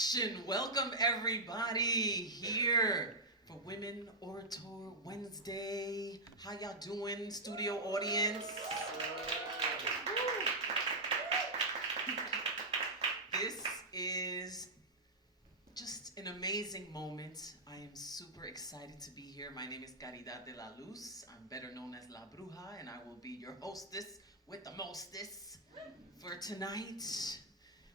action. Welcome everybody here for Womxn Orators Wednesday. How y'all doing, studio audience? This is just an amazing moment. I am super excited to be here. My name is Caridad de la Luz. I'm better known as La Bruja, and I will be your hostess with the mostess for tonight.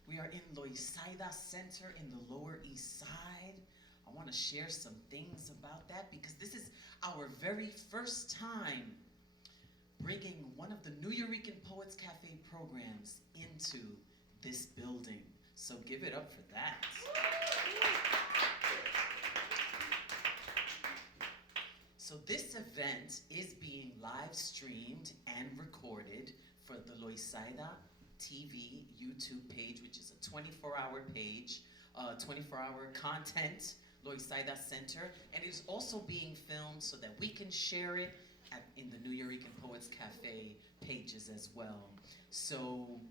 We are in Loisaida Center in the Lower East Side. I want to share some things about that because this is our very first time bringing one of the Nuyorican Poets Café programs into this building. So give it up for that. So this event is being live streamed and recorded for the Loisaida TV YouTube page, which is a 24-hour page, 24-hour content, Loisaida Center, and it is also being filmed so that we can share it in the Nuyorican Poets Café pages as well. So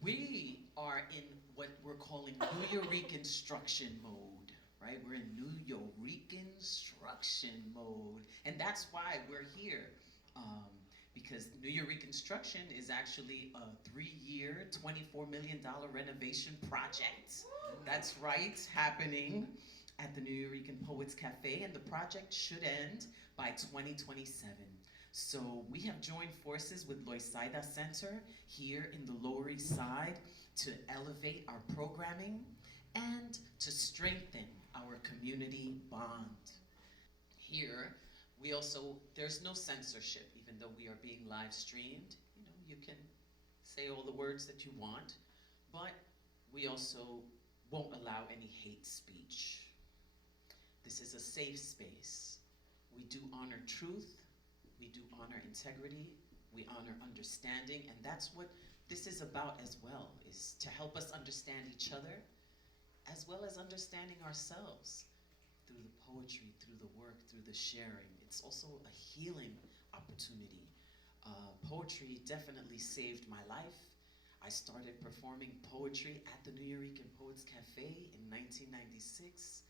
we are in what we're calling Nuyorican mode, right? We're in Nuyorican mode, and that's why we're here. Because Nuyorican is actually a 3-year, $24 million renovation project. That's right, happening at the Nuyorican Poets Café, and the project should end by 2027. So we have joined forces with Loisaida Center here in the Lower East Side to elevate our programming and to strengthen our community bond. Here, we also, there's no censorship, even though we are being live streamed. You know, you can say all the words that you want, but we also won't allow any hate speech. This is a safe space. We do honor truth, we do honor integrity, we honor understanding, and that's what this is about as well, is to help us understand each other, as well as understanding ourselves. Through the poetry, through the work, through the sharing. It's also a healing opportunity. Poetry definitely saved my life. I started performing poetry at the Nuyorican Poets Café in 1996,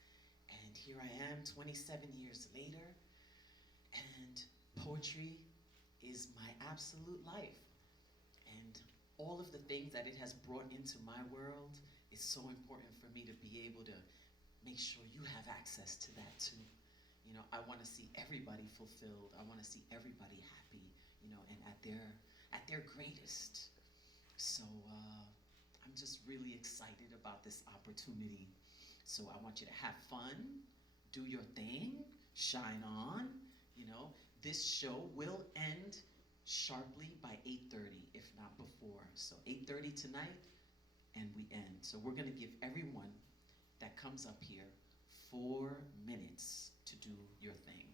and here I am 27 years later, and poetry is my absolute life. And all of the things that it has brought into my world is so important for me to be able to make sure you have access to that too. You know, I want to see everybody fulfilled. I want to see everybody happy, you know, and at their greatest. So I'm just really excited about this opportunity. So I want you to have fun, do your thing, shine on. You know, this show will end sharply by 8:30, if not before. So 8:30 tonight, and we end. So we're going to give everyone that comes up here 4 minutes to do your thing.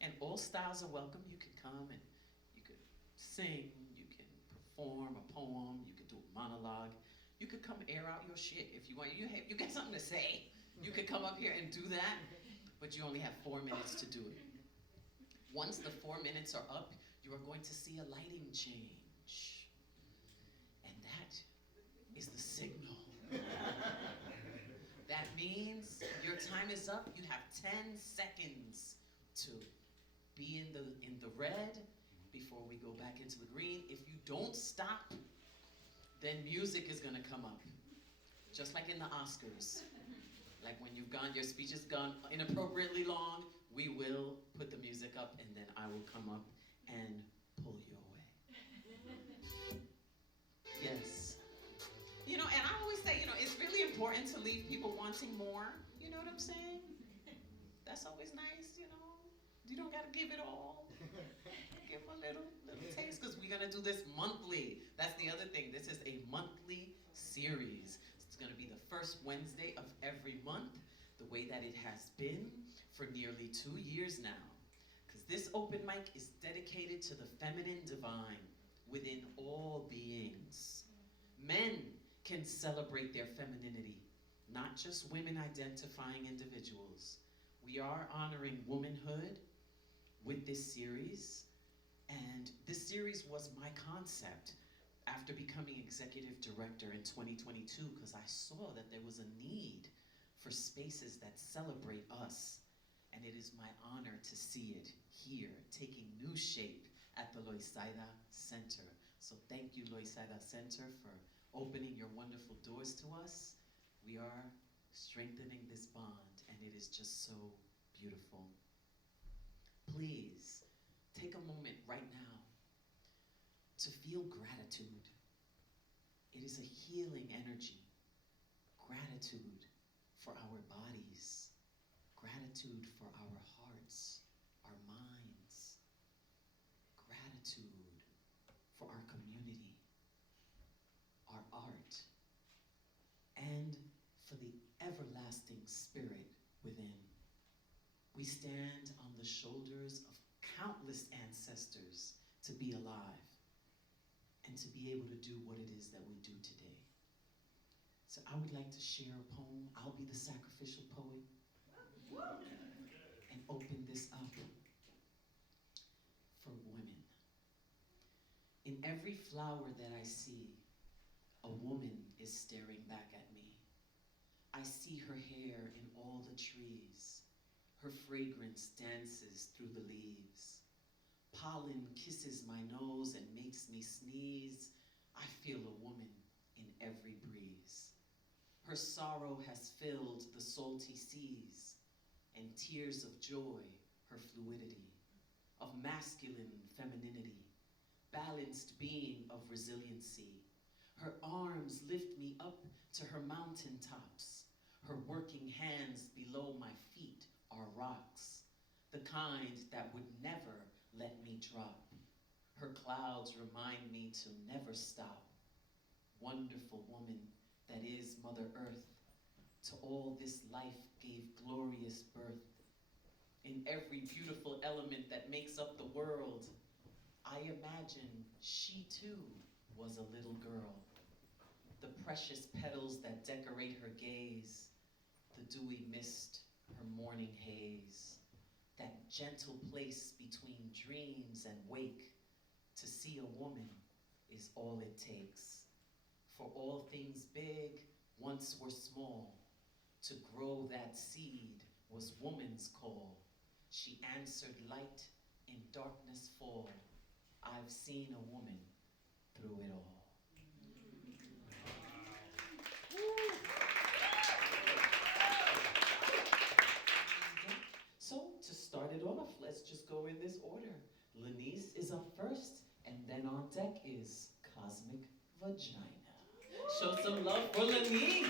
And all styles are welcome. You can come and you could sing, you can perform a poem, you could do a monologue, you could come air out your shit if you want. You got something to say, you could come up here and do that, but you only have 4 minutes to do it. Once the 4 minutes are up, you are going to see a lighting change. And that is the signal. That means your time is up. You have 10 seconds to be in the red before we go back into the green. If you don't stop, then music is gonna come up. Just like in the Oscars. Like when your speech has gone inappropriately long, we will put the music up and then I will come up and pull you away. Yes. You know, and I always say, you know, it's really important to leave people wanting more. You know what I'm saying? That's always nice, you know. You don't gotta give it all. Give them a little taste, because we're gonna do this monthly. That's the other thing. This is a monthly series. It's gonna be the first Wednesday of every month, the way that it has been for nearly 2 years now. Because this open mic is dedicated to the feminine divine within all beings. Men can celebrate their femininity, not just women identifying individuals. We are honoring womanhood with this series, and this series was my concept. after becoming executive director in 2022, because I saw that there was a need for spaces that celebrate us. And it is my honor to see it here, taking new shape at the Loisaida Center. So thank you, Loisaida Center, for opening your wonderful doors to us. We are strengthening this bond, and it is just so beautiful. Please, take a moment right now to feel gratitude. It is a healing energy. Gratitude for our bodies, gratitude for our hearts, our minds, gratitude for our community, our art, and for the everlasting spirit within. We stand on the shoulders of countless ancestors to be alive and to be able to do what it is that we do today. So I would like to share a poem. I'll be the sacrificial poet and open this up for women. In every flower that I see, a woman is staring back at me. I see her hair in all the trees. Her fragrance dances through the leaves. Pollen kisses my nose and makes me sneeze. I feel a woman in every breeze. Her sorrow has filled the salty seas, and tears of joy, her fluidity, of masculine femininity, balanced being of resiliency. Her arms lift me up to her mountaintops. Her working hands below my feet are rocks, the kind that would never let me drop. Her clouds remind me to never stop. Wonderful woman that is Mother Earth, to all this life gave glorious birth. In every beautiful element that makes up the world, I imagine she too was a little girl. The precious petals that decorate her gaze, the dewy mist, her morning haze, that gentle place between dreams and wake. To see a woman is all it takes. For all things big once were small. To grow that seed was woman's call. She answered light in darkness fall. I've seen a woman through it all. So to start it off, let's just go in this order. Lanice is up first, and then on deck is Cosmic Vagina. Show some love for Lanice.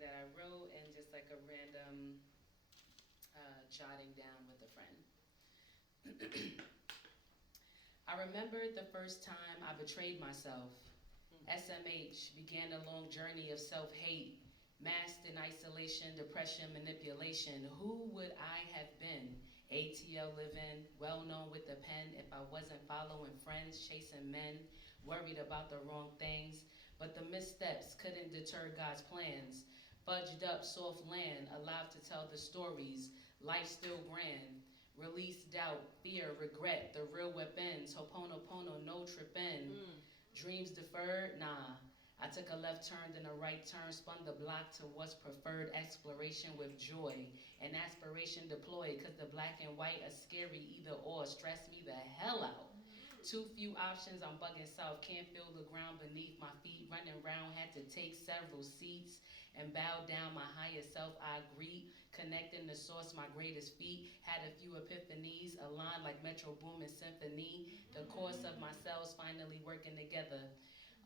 That I wrote and just like a random jotting down with a friend. I remembered the first time I betrayed myself. SMH began a long journey of self-hate, masked in isolation, depression, manipulation. Who would I have been? ATL living, well known with the pen, if I wasn't following friends, chasing men, worried about the wrong things. But the missteps couldn't deter God's plans. Fudged up soft land, alive to tell the stories, life still grand. Release doubt, fear, regret, the real weapons. Ho'oponopono, no trippin'. Dreams deferred, nah. I took a left turn, then a right turn, spun the block to what's preferred. Exploration with joy and aspiration deployed, cause the black and white are scary, either or, stress me the hell out. Too few options, I'm bugging south, can't feel the ground beneath my feet. Running around, had to take several seats and bow down my higher self I greet. Connecting the source, my greatest feat. Had a few epiphanies, aligned like Metro Boomin Symphony. The course of my cells finally working together.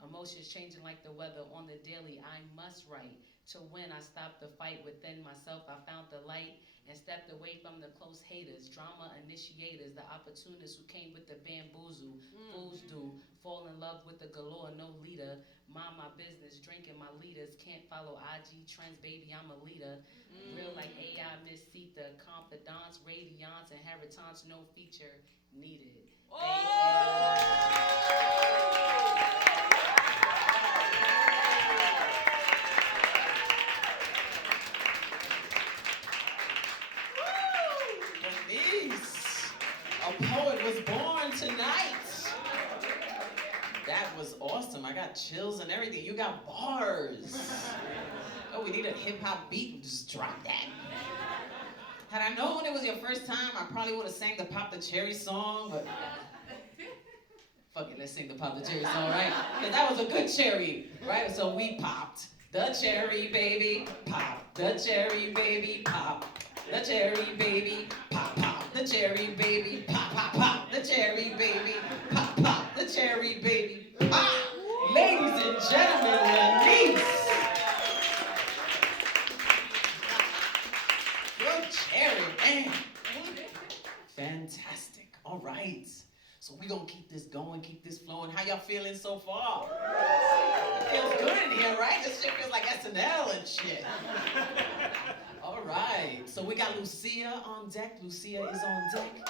Emotions changing like the weather on the daily, I must write. To win, I stopped the fight within myself, I found the light and stepped away from the close haters, drama initiators, the opportunists who came with the bamboozle. Fools do, fall in love with the galore, no leader. Mind my business, drinking my leaders, can't follow IG trends, baby, I'm a leader. Real like AI, Miss Sita, confidants, radiance, inheritance, no feature. needed. Denise, a poet was born tonight. That was awesome. I got chills and everything. You got bars. Oh, we need a hip hop beat. Just drop that. Had I known it was your first time, I probably would have sang the Pop the Cherry song, but fuck it, let's sing the Pop the Cherry song, right? Because that was a good cherry, right? So we popped the cherry, baby, pop the cherry, baby, pop the cherry, baby, pop, pop the cherry, baby, pop, pop, pop the cherry, baby, pop, pop the cherry, baby, pop. Ladies and gentlemen, Denise. Good cherry, man. Fantastic. All right. So we're going to keep this going, keep this flowing. How y'all feeling so far? It feels good in here, right? This shit feels like SNL and shit. All right. So we got Lucia on deck. Lucia is on deck.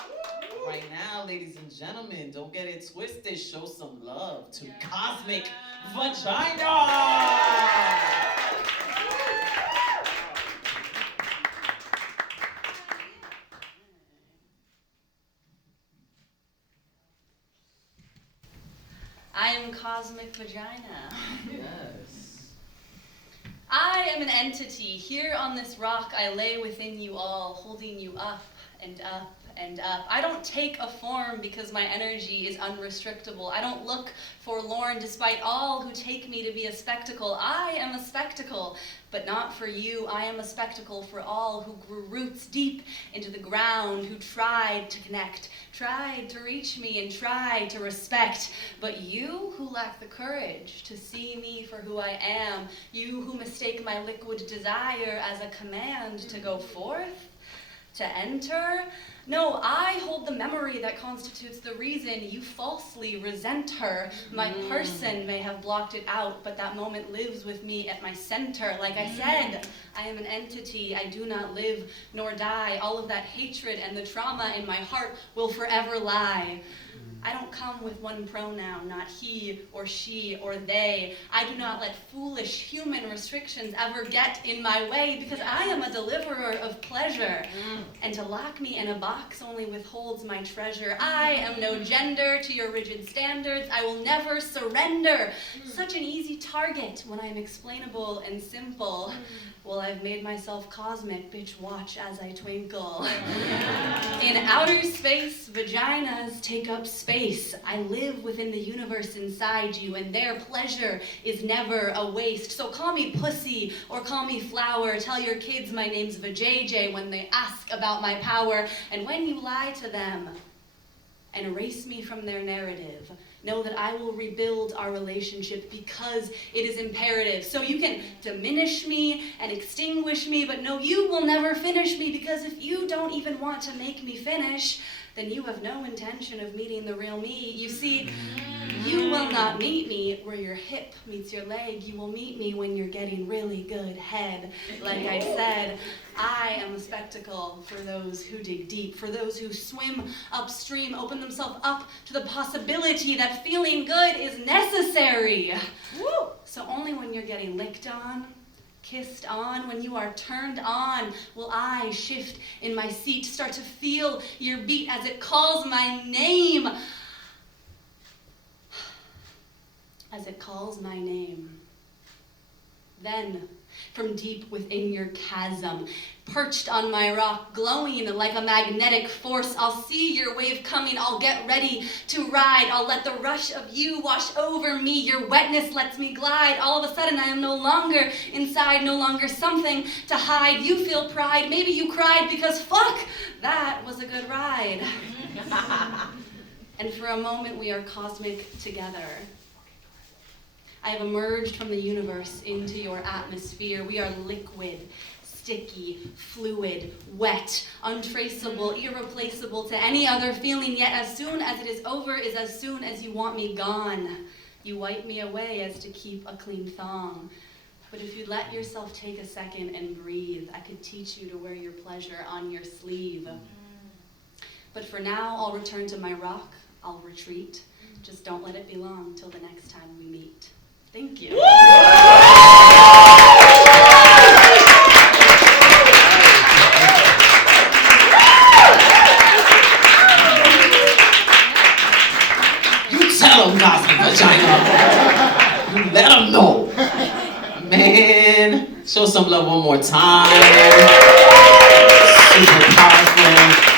Right now, ladies and gentlemen, don't get it twisted. Show some love to Cosmic Vagina. I am Cosmic Vagina. Yes. I am an entity. Here on this rock, I lay within you all, holding you up and up and up. I don't take a form because my energy is unrestrictable. I don't look forlorn despite all who take me to be a spectacle. I am a spectacle, but not for you. I am a spectacle for all who grew roots deep into the ground, who tried to connect, tried to reach me, and tried to respect. But you who lack the courage to see me for who I am, you who mistake my liquid desire as a command to go forth, to enter. No, I hold the memory that constitutes the reason you falsely resent her. My person may have blocked it out, but that moment lives with me at my center. Like I said, I am an entity. I do not live nor die. All of that hatred and the trauma in my heart will forever lie. I don't come with one pronoun, not he or she or they. I do not let foolish human restrictions ever get in my way because I am a deliverer of pleasure. And to lock me in a box only withholds my treasure. I am no gender to your rigid standards. I will never surrender. Such an easy target when I'm explainable and simple. Well, I've made myself cosmic, bitch, watch as I twinkle. In outer space, vaginas take up space. I live within the universe inside you, and their pleasure is never a waste. So call me pussy or call me flower. Tell your kids my name's Vajayjay when they ask about my power. And when you lie to them and erase me from their narrative, know that I will rebuild our relationship because it is imperative. So you can diminish me and extinguish me, but no, you will never finish me because if you don't even want to make me finish, then you have no intention of meeting the real me. You see, you will not meet me where your hip meets your leg. You will meet me when you're getting really good head. Like I said, I am a spectacle for those who dig deep, for those who swim upstream, open themselves up to the possibility that feeling good is necessary. Woo! So only when you're getting licked on, kissed on, when you are turned on, will I shift in my seat, start to feel your beat as it calls my name. As it calls my name. Then, from deep within your chasm, perched on my rock, glowing like a magnetic force, I'll see your wave coming, I'll get ready to ride, I'll let the rush of you wash over me, your wetness lets me glide, all of a sudden I am no longer inside, no longer something to hide, you feel pride, maybe you cried because fuck, that was a good ride. And for a moment we are cosmic together. I have emerged from the universe into your atmosphere. We are liquid, sticky, fluid, wet, untraceable, irreplaceable to any other feeling, yet as soon as it is over is as soon as you want me gone. You wipe me away as to keep a clean thong. But if you'd let yourself take a second and breathe, I could teach you to wear your pleasure on your sleeve. But for now, I'll return to my rock. I'll retreat. Just don't let it be long till the next time we meet. Thank you. You tell them, Cosmic Vagina. You let them know. Man, show some love one more time. Super powerful.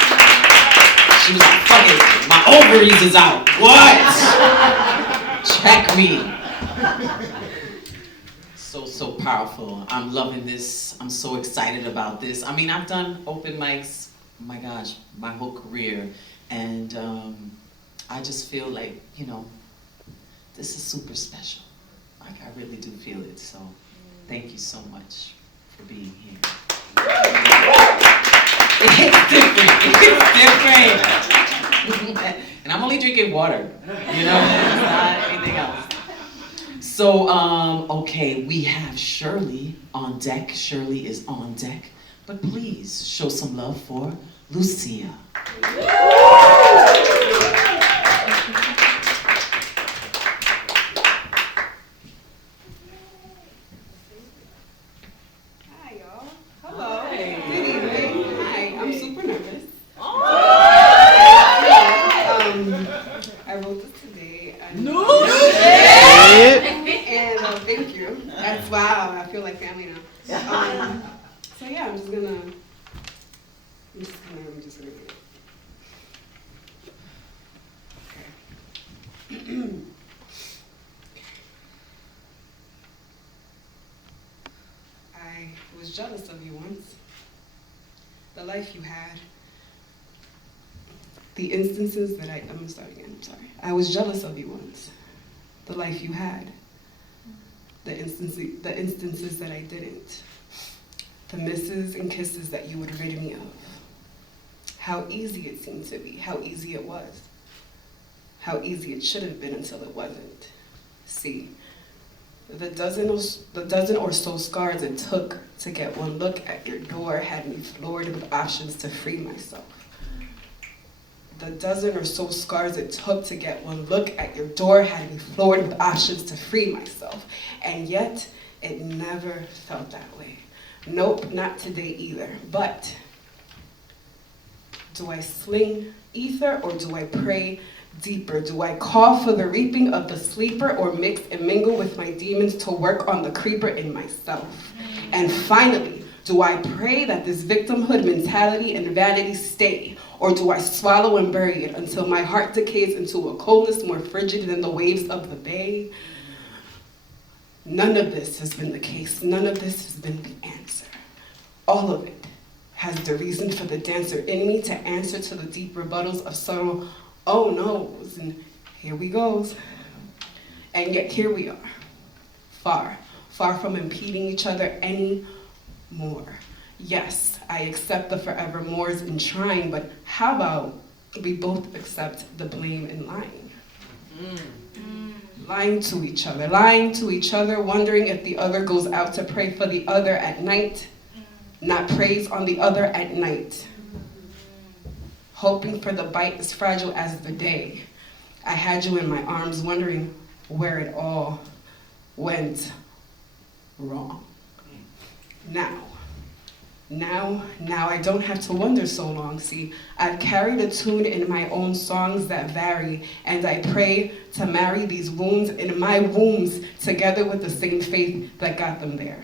She was like, fuck it, my ovaries is out. What? Check me. So powerful. I'm loving this. I'm so excited about this. I mean, I've done open mics, oh my gosh, my whole career. And I just feel like, you know, this is super special. Like, I really do feel it. So thank you so much for being here. It's different. And I'm only drinking water, you know, not anything else. So, okay, we have Shirley on deck. Shirley is on deck. But please show some love for Lucia. Wow, I feel like family now. So yeah, I'm just gonna okay. I was jealous of you once. The life you had. The instances that I'm gonna start again, I'm sorry. I was jealous of you once. The life you had. The instances that I didn't. The misses and kisses that you would rid me of. How easy it seemed to be, how easy it was. How easy it should have been until it wasn't. See, the dozen or so scars it took to get one look at your door had me floored with options to free myself. The dozen or so scars it took to get one look at your door had me floored with options to free myself. And yet, it never felt that way. Nope, not today either. But, do I sling ether or do I pray deeper? Do I call for the reaping of the sleeper or mix and mingle with my demons to work on the creeper in myself? And finally, do I pray that this victimhood mentality and vanity stay? Or do I swallow and bury it until my heart decays into a coldness more frigid than the waves of the bay? None of this has been the case. None of this has been the answer. All of it has the reason for the dancer in me to answer to the deep rebuttals of subtle oh no's, and here we goes. And yet here we are, far from impeding each other anymore. Yes, I accept the forevermores in trying, but how about we both accept the blame in lying? Lying to each other, wondering if the other goes out to pray for the other at night, not praise on the other at night. Hoping for the bite as fragile as the day. I had you in my arms, wondering where it all went wrong. Now I don't have to wonder so long. See, I've carried a tune in my own songs that vary, and I pray to marry these wounds in my wombs together with the same faith that got them there.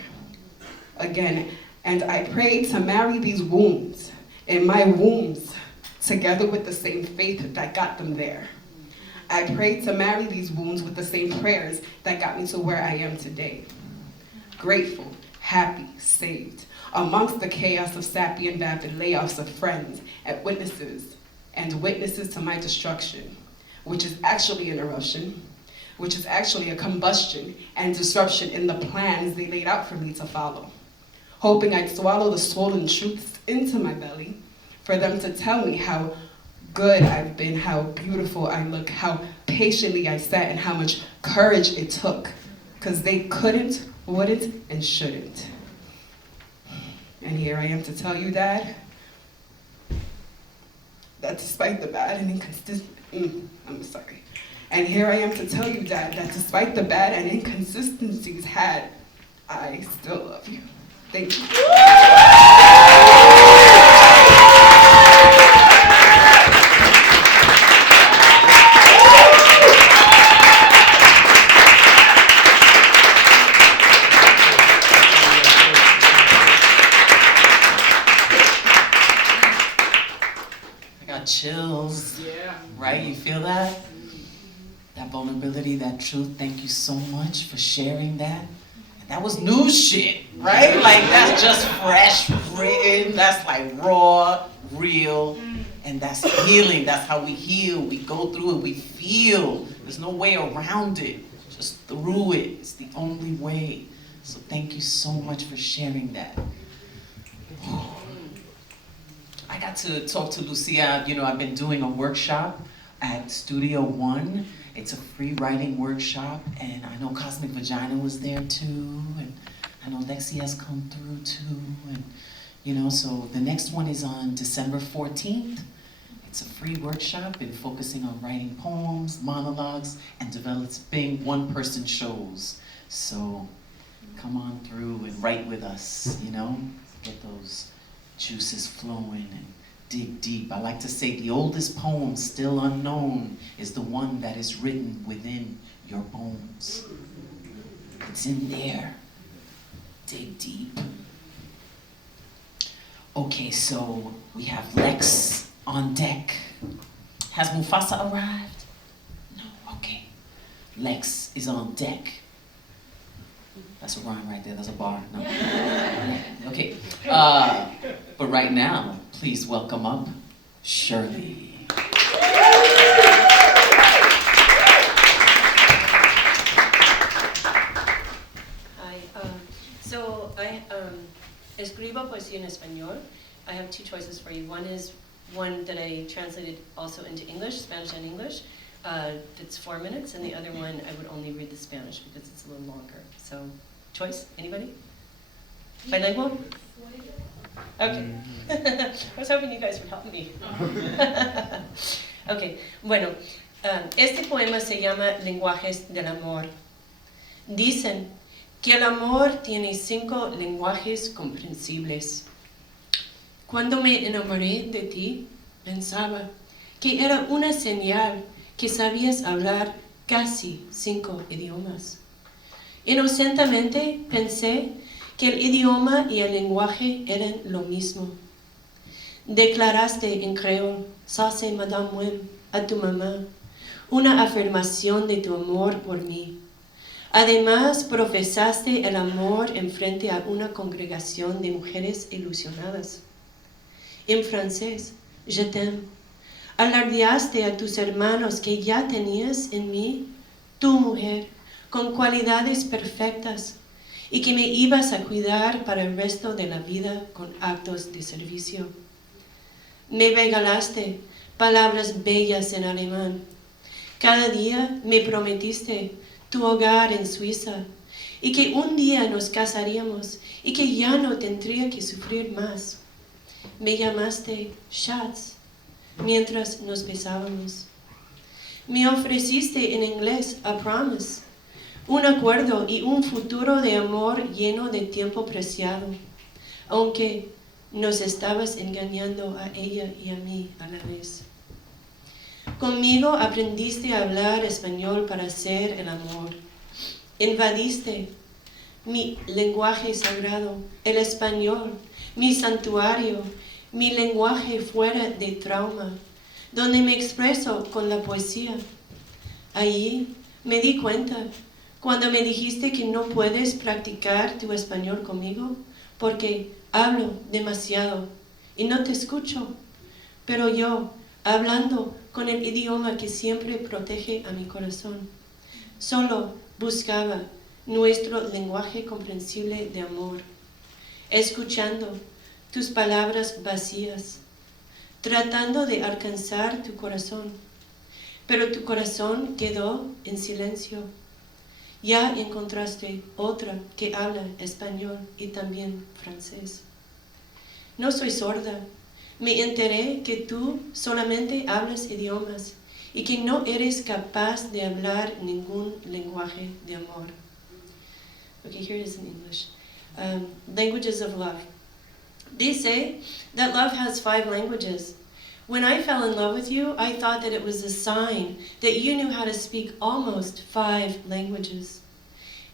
Again, and I pray to marry these wounds in my wombs together with the same faith that got them there. I pray to marry these wounds with the same prayers that got me to where I am today. Grateful, happy, saved, amongst the chaos of sappy and vapid layoffs of friends and witnesses to my destruction, which is actually an eruption, which is actually a combustion and disruption in the plans they laid out for me to follow. Hoping I'd swallow the swollen truths into my belly for them to tell me how good I've been, how beautiful I look, how patiently I sat, and how much courage it took, because they couldn't, wouldn't, and shouldn't. And here I am to tell you, Dad, that despite the bad and inconsistent, I'm sorry. And here I am to tell you, Dad, that despite the bad and inconsistencies had, I still love you. Thank you. I got chills. Yeah. Right? You feel that? That vulnerability, that truth. Thank you so much for sharing that. That was new shit, right? Like, that's just fresh written. That's like raw, real, and that's healing. That's how we heal. We go through it. We feel. There's no way around it. Just through it. It's the only way. So thank you so much for sharing that. I got to talk to Lucia. You know, I've been doing a workshop at Studio One. It's a free writing workshop, and I know Cosmic Vagina was there too, and I know Lexi has come through too, and you know, so the next one is on December 14th. It's a free workshop and focusing on writing poems, monologues, and developing one-person shows. So come on through and write with us, you know, get those juices flowing and dig deep. I like to say the oldest poem still unknown is the one that is written within your bones. It's in there. Dig deep. Okay, so we have Lex on deck. Has Mufasa arrived? No, okay. Lex is on deck. That's a rhyme right there, that's a bar. No. Okay. But right now, please welcome up Shirley. Hi. So I escribo poesía en español. I have two choices for you. One is one that I translated also into English, Spanish and English. That's 4 minutes, and the other one I would only read the Spanish because it's a little longer. So, choice? Anybody? Bilingual? Okay. I was hoping you guys would help me. Okay. Bueno, este poema se llama Lenguajes del Amor. Dicen que el amor tiene 5 lenguajes comprensibles. Cuando me enamoré de ti, pensaba que era una señal que sabías hablar casi 5 idiomas. Inocentemente pensé que el idioma y el lenguaje eran lo mismo. Declaraste en creol, ça c'est Madame Womxn, a tu mamá, una afirmación de tu amor por mí. Además, profesaste el amor en frente a una congregación de mujeres ilusionadas. En francés, je t'aime. Alardeaste a tus hermanos que ya tenías en mí, tu mujer, con cualidades perfectas, y que me ibas a cuidar para el resto de la vida con actos de servicio. Me regalaste palabras bellas en alemán. Cada día me prometiste tu hogar en Suiza, y que un día nos casaríamos, y que ya no tendría que sufrir más. Me llamaste Schatz mientras nos besábamos. Me ofreciste en inglés a promise, un acuerdo y un futuro de amor lleno de tiempo preciado, aunque nos estabas engañando a ella y a mí a la vez. Conmigo aprendiste a hablar español para hacer el amor. Invadiste mi lenguaje sagrado, el español, mi santuario, mi lenguaje fuera de trauma, donde me expreso con la poesía. Allí me di cuenta, cuando me dijiste que no puedes practicar tu español conmigo, porque hablo demasiado y no te escucho, pero yo, hablando con el idioma que siempre protege a mi corazón, solo buscaba nuestro lenguaje comprensible de amor, escuchando tus palabras vacías, tratando de alcanzar tu corazón, pero tu corazón quedó en silencio. Ya encontraste otra que habla español y también francés. No soy sorda, Me enteré que tú solamente hablas idiomas y que no eres capaz de hablar ningún lenguaje de amor. Okay, here it is in English. Languages of love. They say that love has 5 languages. When I fell in love with you, I thought that it was a sign that you knew how to speak almost 5 languages.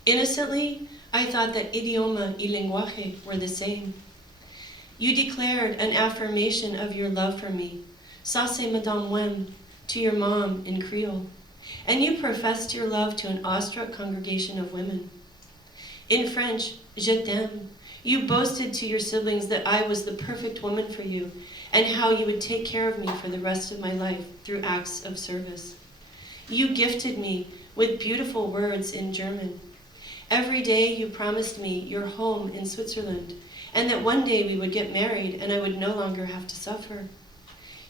Innocently, I thought that idioma y lenguaje were the same. You declared an affirmation of your love for me, ça c'est Madame Womxn, to your mom in Creole, and you professed your love to an awestruck congregation of women. In French, je t'aime, you boasted to your siblings that I was the perfect woman for you, and how you would take care of me for the rest of my life through acts of service. You gifted me with beautiful words in German. Every day you promised me your home in Switzerland, and that one day we would get married and I would no longer have to suffer.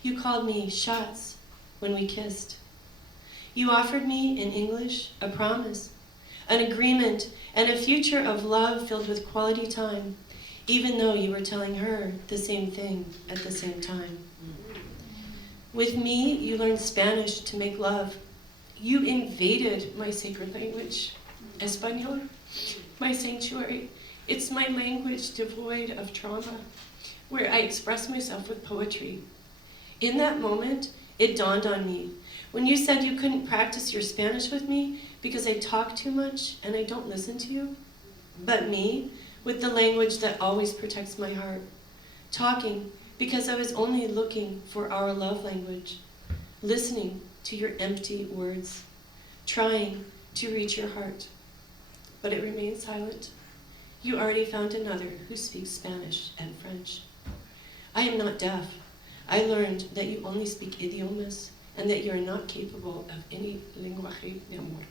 You called me Schatz when we kissed. You offered me, in English, a promise, an agreement, and a future of love filled with quality time, even though you were telling her the same thing at the same time. With me, you learned Spanish to make love. You invaded my sacred language, Espanol, my sanctuary. It's my language devoid of trauma, where I express myself with poetry. In that moment, it dawned on me. When you said you couldn't practice your Spanish with me because I talk too much and I don't listen to you, but me, with the language that always protects my heart, talking because I was only looking for our love language, listening to your empty words, trying to reach your heart, but it remained silent. You already found another who speaks Spanish and French. I am not deaf. I learned that you only speak idiomas and that you are not capable of any lenguaje de amor.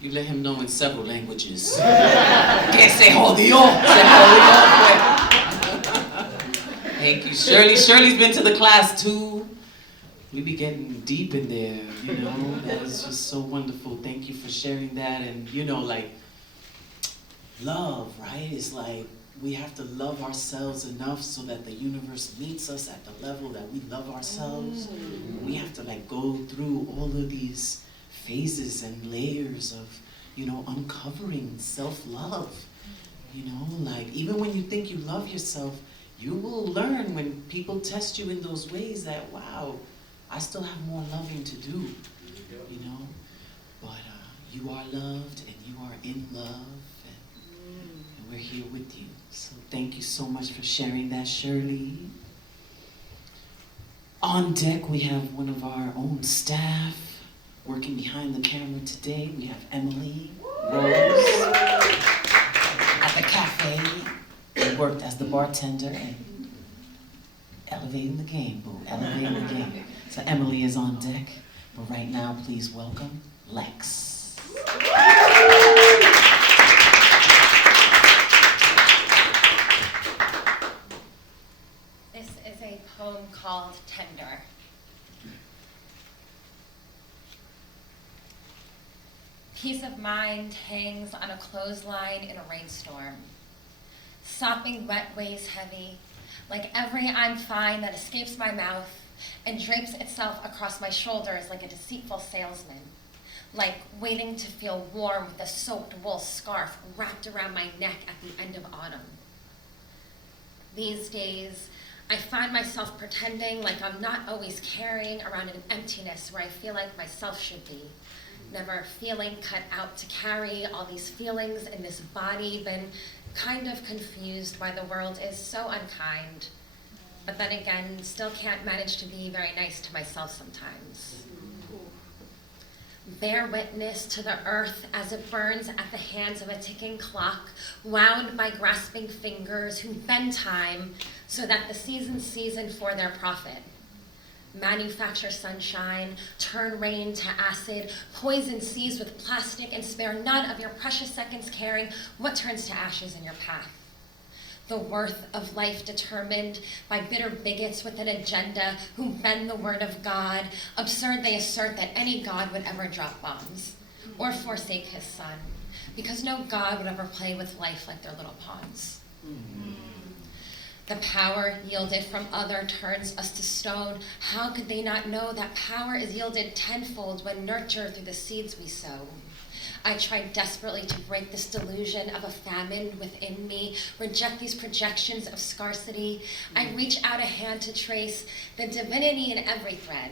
You let him know in several languages. Que se jodió. Se jodió. Thank you, Shirley. Shirley's been to the class too. We be getting deep in there, you know. That is just so wonderful. Thank you for sharing that. And you know, like, love, right? It's like we have to love ourselves enough so that the universe meets us at the level that we love ourselves. We have to like go through all of these phases and layers of, you know, uncovering self-love. You know, like even when you think you love yourself, you will learn when people test you in those ways that, wow, I still have more loving to do, you know? But you are loved and you are in love and we're here with you. So thank you so much for sharing that, Shirley. On deck, we have one of our own staff working behind the camera today. We have Emily Rose at the cafe. He worked as the bartender and elevating the game, boo, elevating the game. So Emily is on deck, but right now, please welcome Lex. This is a poem called Tender. Peace of mind hangs on a clothesline in a rainstorm. Sopping wet weighs heavy, like every I'm fine that escapes my mouth and drapes itself across my shoulders like a deceitful salesman, like waiting to feel warm with a soaked wool scarf wrapped around my neck at the end of autumn. These days, I find myself pretending like I'm not always carrying around an emptiness where I feel like myself should be, never feeling cut out to carry all these feelings in this body, been kind of confused why the world is so unkind, but then again, still can't manage to be very nice to myself sometimes. Bear witness to the earth as it burns at the hands of a ticking clock, wound by grasping fingers who bend time so that the season for their profit. Manufacture sunshine, turn rain to acid, poison seas with plastic, and spare none of your precious seconds caring what turns to ashes in your path. The worth of life determined by bitter bigots with an agenda who bend the word of God. Absurd they assert that any God would ever drop bombs or forsake his son, because no God would ever play with life like their little pawns. The power yielded from other turns us to stone. How could they not know that power is yielded tenfold when nurtured through the seeds we sow? I tried desperately to break this delusion of a famine within me, reject these projections of scarcity. I reach out a hand to trace the divinity in every thread.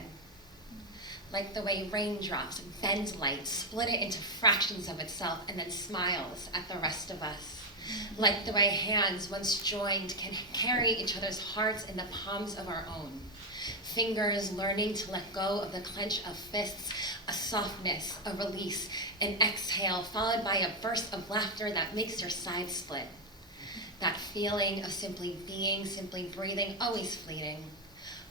Like the way raindrops bend light, split it into fractions of itself, and then smiles at the rest of us. Like the way hands, once joined, can carry each other's hearts in the palms of our own. Fingers learning to let go of the clench of fists, a softness, a release, an exhale, followed by a burst of laughter that makes your sides split. That feeling of simply being, simply breathing, always fleeting.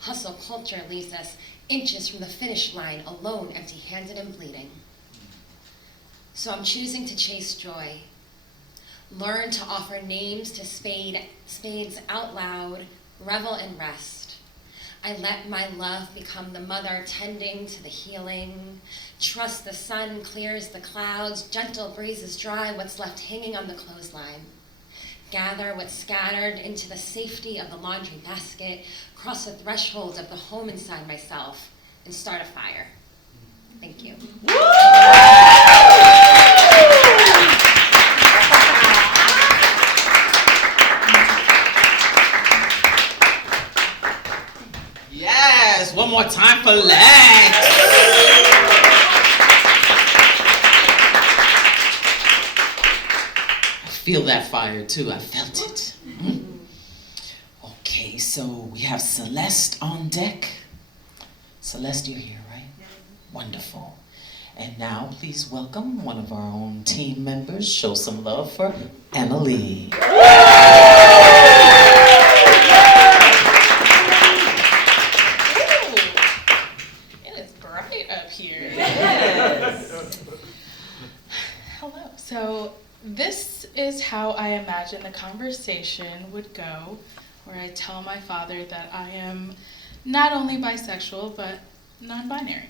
Hustle culture leaves us inches from the finish line, alone, empty-handed and bleeding. So I'm choosing to chase joy. Learn to offer names to spades out loud, revel and rest. I let my love become the mother tending to the healing. Trust the sun clears the clouds, gentle breezes dry what's left hanging on the clothesline. Gather what's scattered into the safety of the laundry basket, cross the threshold of the home inside myself, and start a fire. Thank you. Yes, one more time for Lex. I feel that fire too, I felt it. Okay, so we have Celeste on deck. Celeste, you're here, right? Yes. Wonderful. And now please welcome one of our own team members. Show some love for Emily. Hello. So this is how I imagine the conversation would go, where I tell my father that I am not only bisexual, but non-binary.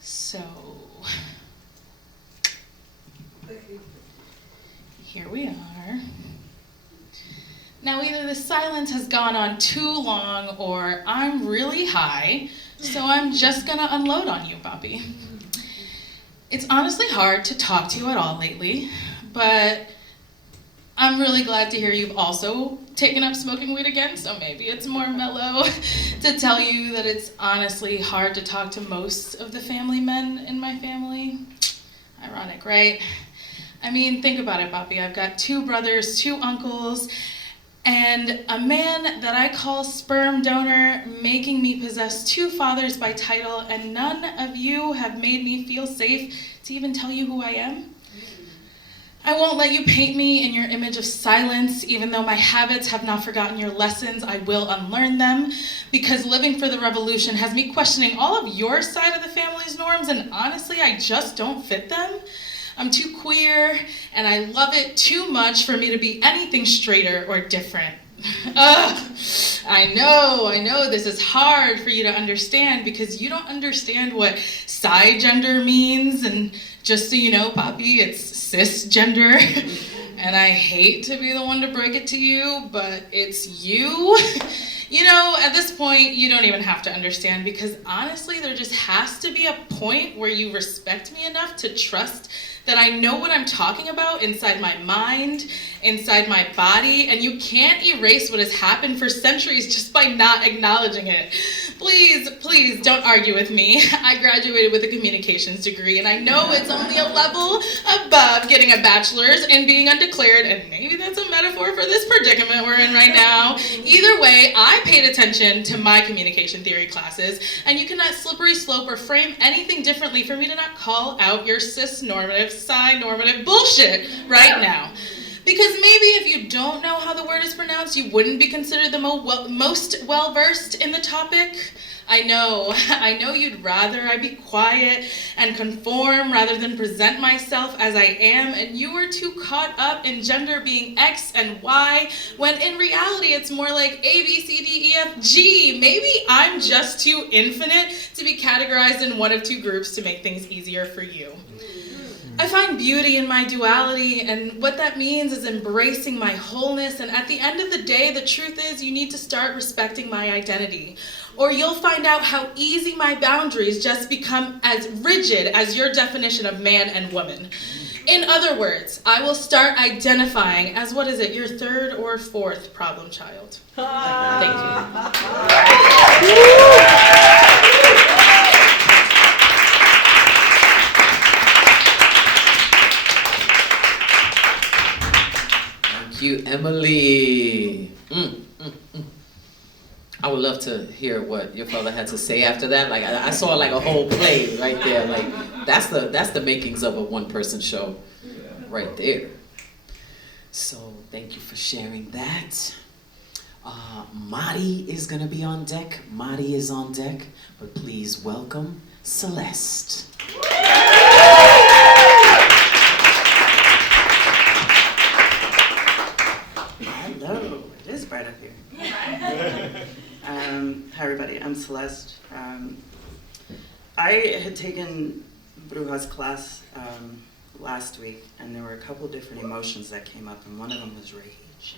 So here we are. Now either the silence has gone on too long or I'm really high, so I'm just gonna unload on you, Bobby. It's honestly hard to talk to you at all lately, but I'm really glad to hear you've also taken up smoking weed again, so maybe it's more mellow to tell you that it's honestly hard to talk to most of the family men in my family. Ironic, right? I mean, think about it, Bobby. I've got 2 brothers, 2 uncles, and a man that I call sperm donor, making me possess 2 fathers by title, and none of you have made me feel safe to even tell you who I am. I won't let you paint me in your image of silence, even though my habits have not forgotten your lessons. I will unlearn them, because living for the revolution has me questioning all of your side of the family's norms, and honestly, I just don't fit them. I'm too queer, and I love it too much for me to be anything straighter or different. I know, this is hard for you to understand because you don't understand what cisgender means, and just so you know, Poppy, it's cisgender. And I hate to be the one to break it to you, but it's you. You know, at this point, you don't even have to understand, because honestly, there just has to be a point where you respect me enough to trust that I know what I'm talking about inside my mind, inside my body, and you can't erase what has happened for centuries just by not acknowledging it. Please don't argue with me. I graduated with a communications degree, and I know it's only a level above getting a bachelor's and being undeclared, and maybe that's a metaphor for this predicament we're in right now. Either way, I paid attention to my communication theory classes, and you cannot slippery slope or frame anything differently for me to not call out your cis-normative, psi-normative bullshit right now. Because maybe if you don't know how the word is pronounced, you wouldn't be considered the most well-versed in the topic. I know you'd rather I be quiet and conform rather than present myself as I am, and you were too caught up in gender being X and Y, when in reality it's more like A, B, C, D, E, F, G. Maybe I'm just too infinite to be categorized in one of two groups to make things easier for you. I find beauty in my duality, and what that means is embracing my wholeness, and at the end of the day, the truth is you need to start respecting my identity, or you'll find out how easy my boundaries just become as rigid as your definition of man and woman. In other words, I will start identifying as, what is it, your third or fourth problem child. Thank you. Thank you, Emily. I would love to hear what your father had to say after that. Like I saw like a whole play right there. Like that's the makings of a one-person show, right there. So thank you for sharing that. Mari is gonna be on deck. Mari is on deck, but please welcome Celeste. Hello, it is bright up here. Hi everybody, I'm Celeste. I had taken Bruja's class last week, and there were a couple different emotions that came up, and one of them was rage.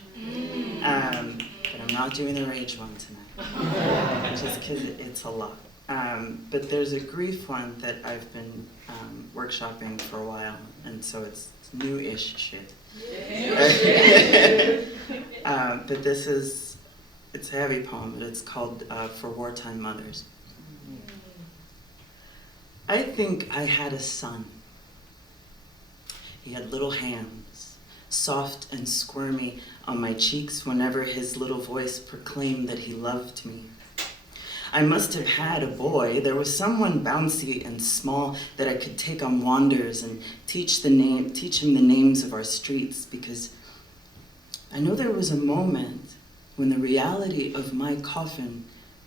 But I'm not doing the rage one tonight, just because it's a lot. But there's a grief one that I've been workshopping for a while, and so it's new-ish shit. But it's a heavy poem, but it's called For Wartime Mothers. I think I had a son. He had little hands, soft and squirmy on my cheeks whenever his little voice proclaimed that he loved me. I must have had a boy. There was someone bouncy and small that I could take on wanders and teach him the names of our streets, because I know there was a moment when the reality of my coffin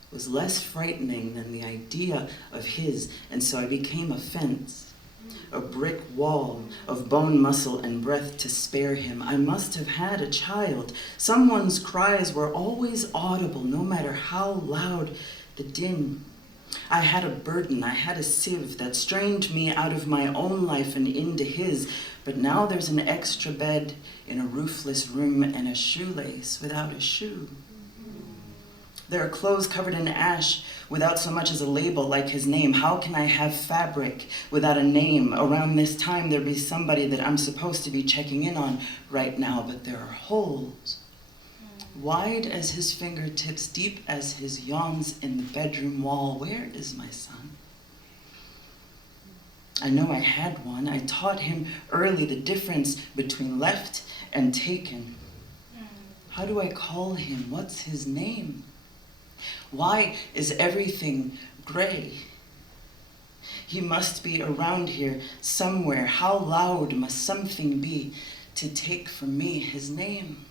was less frightening than the idea of his, and so I became a fence, a brick wall of bone, muscle, and breath to spare him. I must have had a child. Someone's cries were always audible, no matter how loud the din. I had a burden, I had a sieve that strained me out of my own life and into his, but now there's an extra bed in a roofless room and a shoelace without a shoe. There are clothes covered in ash without so much as a label like his name. How can I have fabric without a name? Around this time there'd be somebody that I'm supposed to be checking in on right now, but there are holes. Wide as his fingertips, deep as his yawns in the bedroom wall. Where is my son? I know I had one. I taught him early the difference between left and taken. How do I call him? What's his name? Why is everything gray? He must be around here somewhere. How loud must something be to take from me his name?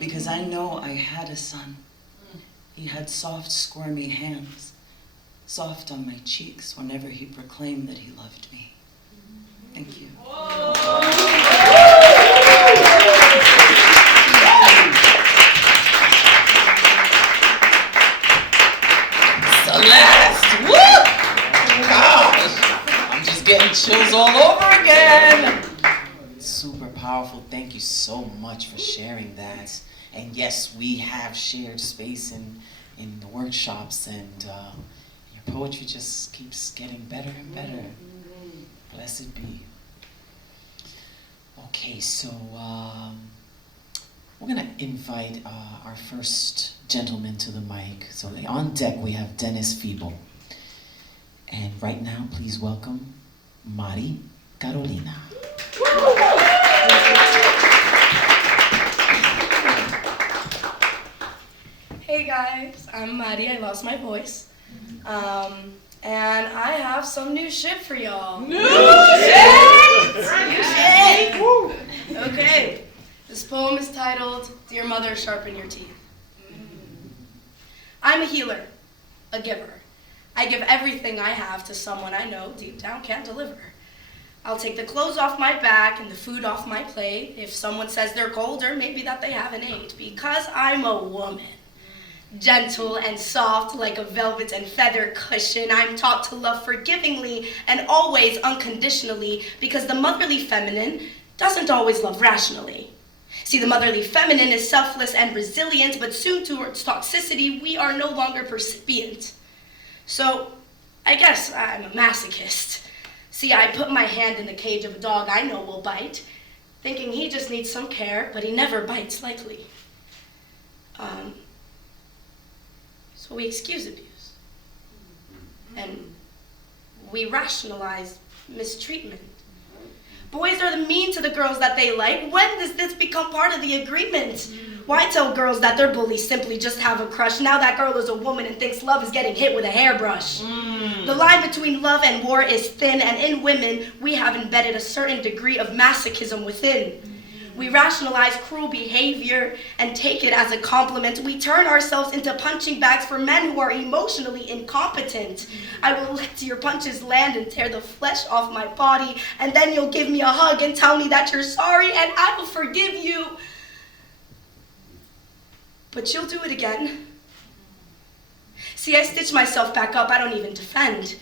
Because I know I had a son. He had soft, squirmy hands, soft on my cheeks whenever he proclaimed that he loved me. Thank you. Celeste! Woo! Gosh! I'm just getting chills all over again! Super powerful. Thank you so much for sharing that. And yes, we have shared space in the workshops, and your poetry just keeps getting better and better. Blessed be. Okay, so we're gonna invite our first gentleman to the mic. So on deck we have Dennis Feeble. And right now, please welcome Mari Carolina. Hey guys, I'm Maddie. I lost my voice. And I have some new shit for y'all. New shit! Okay. This poem is titled, Dear Mother, Sharpen Your Teeth. I'm a healer, a giver, I give everything I have to someone I know deep down can't deliver. I'll take the clothes off my back and the food off my plate if someone says they're cold or maybe that they haven't ate, because I'm a woman. Gentle and soft like a velvet and feather cushion, I'm taught to love forgivingly and always unconditionally, because the motherly feminine doesn't always love rationally. See, the motherly feminine is selfless and resilient, but soon towards toxicity, we are no longer percipient. So, I guess I'm a masochist. See, I put my hand in the cage of a dog I know will bite, thinking he just needs some care, but he never bites likely. So we excuse abuse. And we rationalize mistreatment. Boys are mean to the girls that they like. When does this become part of the agreement? Why tell girls that their bullies simply just have a crush? Now that girl is a woman and thinks love is getting hit with a hairbrush. The line between love and war is thin, and in women, we have embedded a certain degree of masochism within. We rationalize cruel behavior and take it as a compliment. We turn ourselves into punching bags for men who are emotionally incompetent. I will let your punches land and tear the flesh off my body, and then you'll give me a hug and tell me that you're sorry, and I will forgive you. But you'll do it again. See, I stitch myself back up. I don't even defend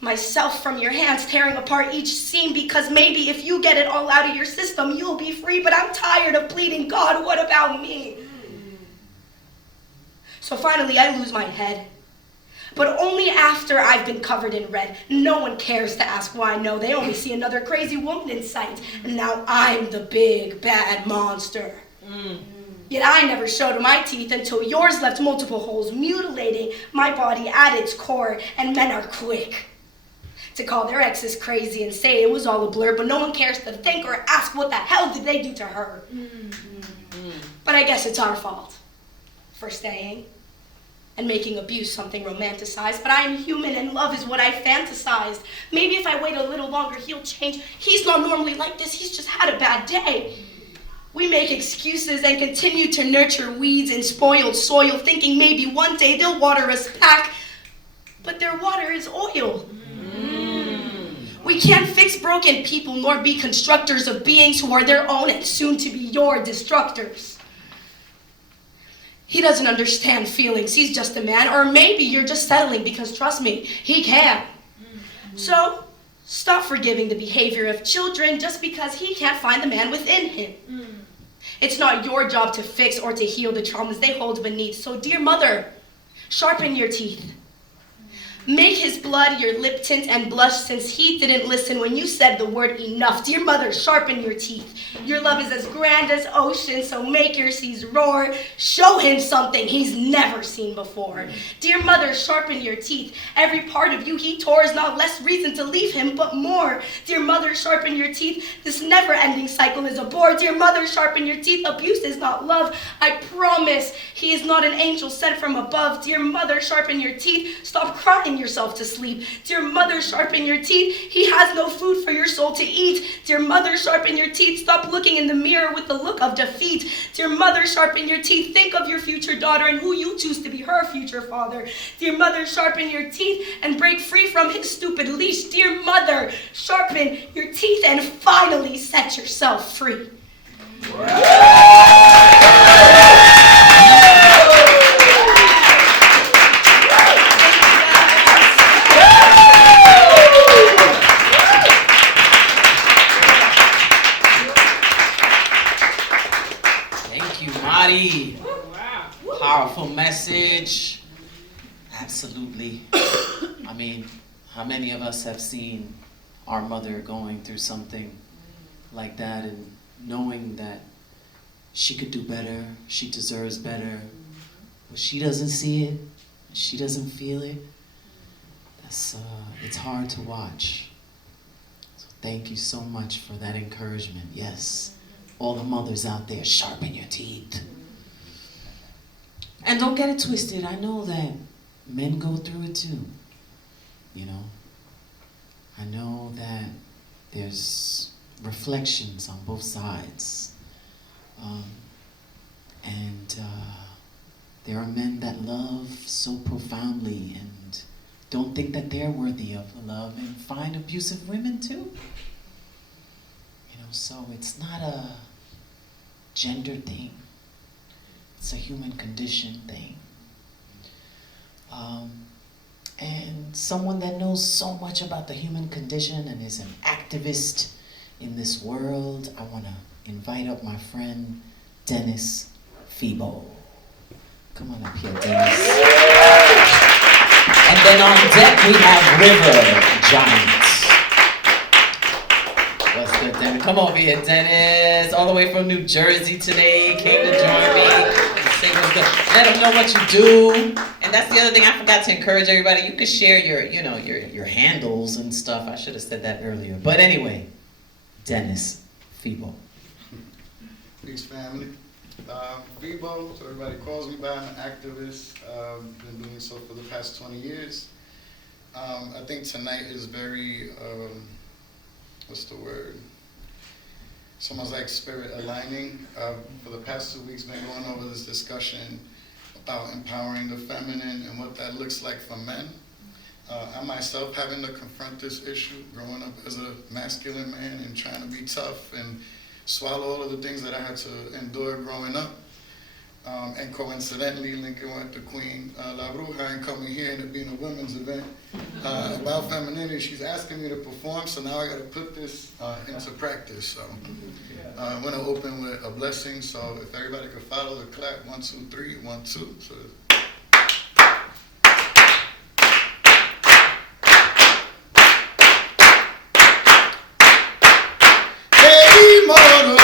myself from your hands, tearing apart each seam, because maybe if you get it all out of your system, you'll be free. But I'm tired of pleading, God, what about me? So finally, I lose my head. But only after I've been covered in red. No one cares to ask why. No, they only see another crazy woman in sight. And now I'm the big, bad monster. Yet I never showed my teeth until yours left multiple holes, mutilating my body at its core. And men are quick to call their exes crazy and say it was all a blur, but no one cares to think or ask what the hell did they do to her. But I guess it's our fault for staying and making abuse something romanticized. But I am human and love is what I fantasized. Maybe if I wait a little longer, he'll change. He's not normally like this, he's just had a bad day. We make excuses and continue to nurture weeds in spoiled soil, thinking maybe one day they'll water us back, but their water is oil. We can't fix broken people nor be constructors of beings who are their own and soon to be your destructors. He doesn't understand feelings, he's just a man, or maybe you're just settling because, trust me, he can. So, stop forgiving the behavior of children just because he can't find the man within him. It's not your job to fix or to heal the traumas they hold beneath. So, dear mother, sharpen your teeth. Make his blood your lip tint and blush, since he didn't listen when you said the word enough. Dear mother, sharpen your teeth. Your love is as grand as ocean, so make your seas roar. Show him something he's never seen before. Dear mother, sharpen your teeth. Every part of you he tore is not less reason to leave him, but more. Dear mother, sharpen your teeth. This never-ending cycle is a bore. Dear mother, sharpen your teeth. Abuse is not love. I promise he is not an angel sent from above. Dear mother, sharpen your teeth. Stop crying yourself to sleep. Dear mother, sharpen your teeth. He has no food for your soul to eat. Dear mother, sharpen your teeth. Stop looking in the mirror with the look of defeat. Dear mother, sharpen your teeth. Think of your future daughter and who you choose to be her future father. Dear mother, sharpen your teeth and break free from his stupid leash. Dear mother, sharpen your teeth and finally set yourself free. Powerful message. Absolutely. I mean, how many of us have seen our mother going through something like that and knowing that she could do better, she deserves better, but she doesn't see it, she doesn't feel it? It's hard to watch. So thank you so much for that encouragement. Yes, all the mothers out there, sharpen your teeth. And don't get it twisted, I know that men go through it too, you know. I know that there's reflections on both sides. And there are men that love so profoundly and don't think that they're worthy of love and find abusive women too. So it's not a gender thing. It's a human condition thing. And someone that knows so much about the human condition and is an activist in this world, I want to invite up my friend, Dennis Febo. Come on up here, Dennis. And then on deck we have River Giant. What's good, Dennis? Come over here, Dennis. All the way from New Jersey today. Came to join me. Say what's good. Let them know what you do. And that's the other thing I forgot to encourage everybody. You can share your handles and stuff. I should have said that earlier. But anyway, Dennis Febo. Peace, family. Febo, so everybody calls me by. I'm an activist. Been doing so for the past 20 years. I think tonight is very, what's the word? It's almost like spirit aligning. For the past 2 weeks, been going over this discussion about empowering the feminine and what that looks like for men. I myself having to confront this issue, growing up as a masculine man and trying to be tough and swallow all of the things that I had to endure growing up. And coincidentally, linking with the Queen, La Bruja, and coming here and it being a women's event about femininity. She's asking me to perform, so now I got to put this into practice. So I'm going to open with a blessing. So if everybody could follow the clap, 1, 2, 3, 1, 2. So. Hey, moro,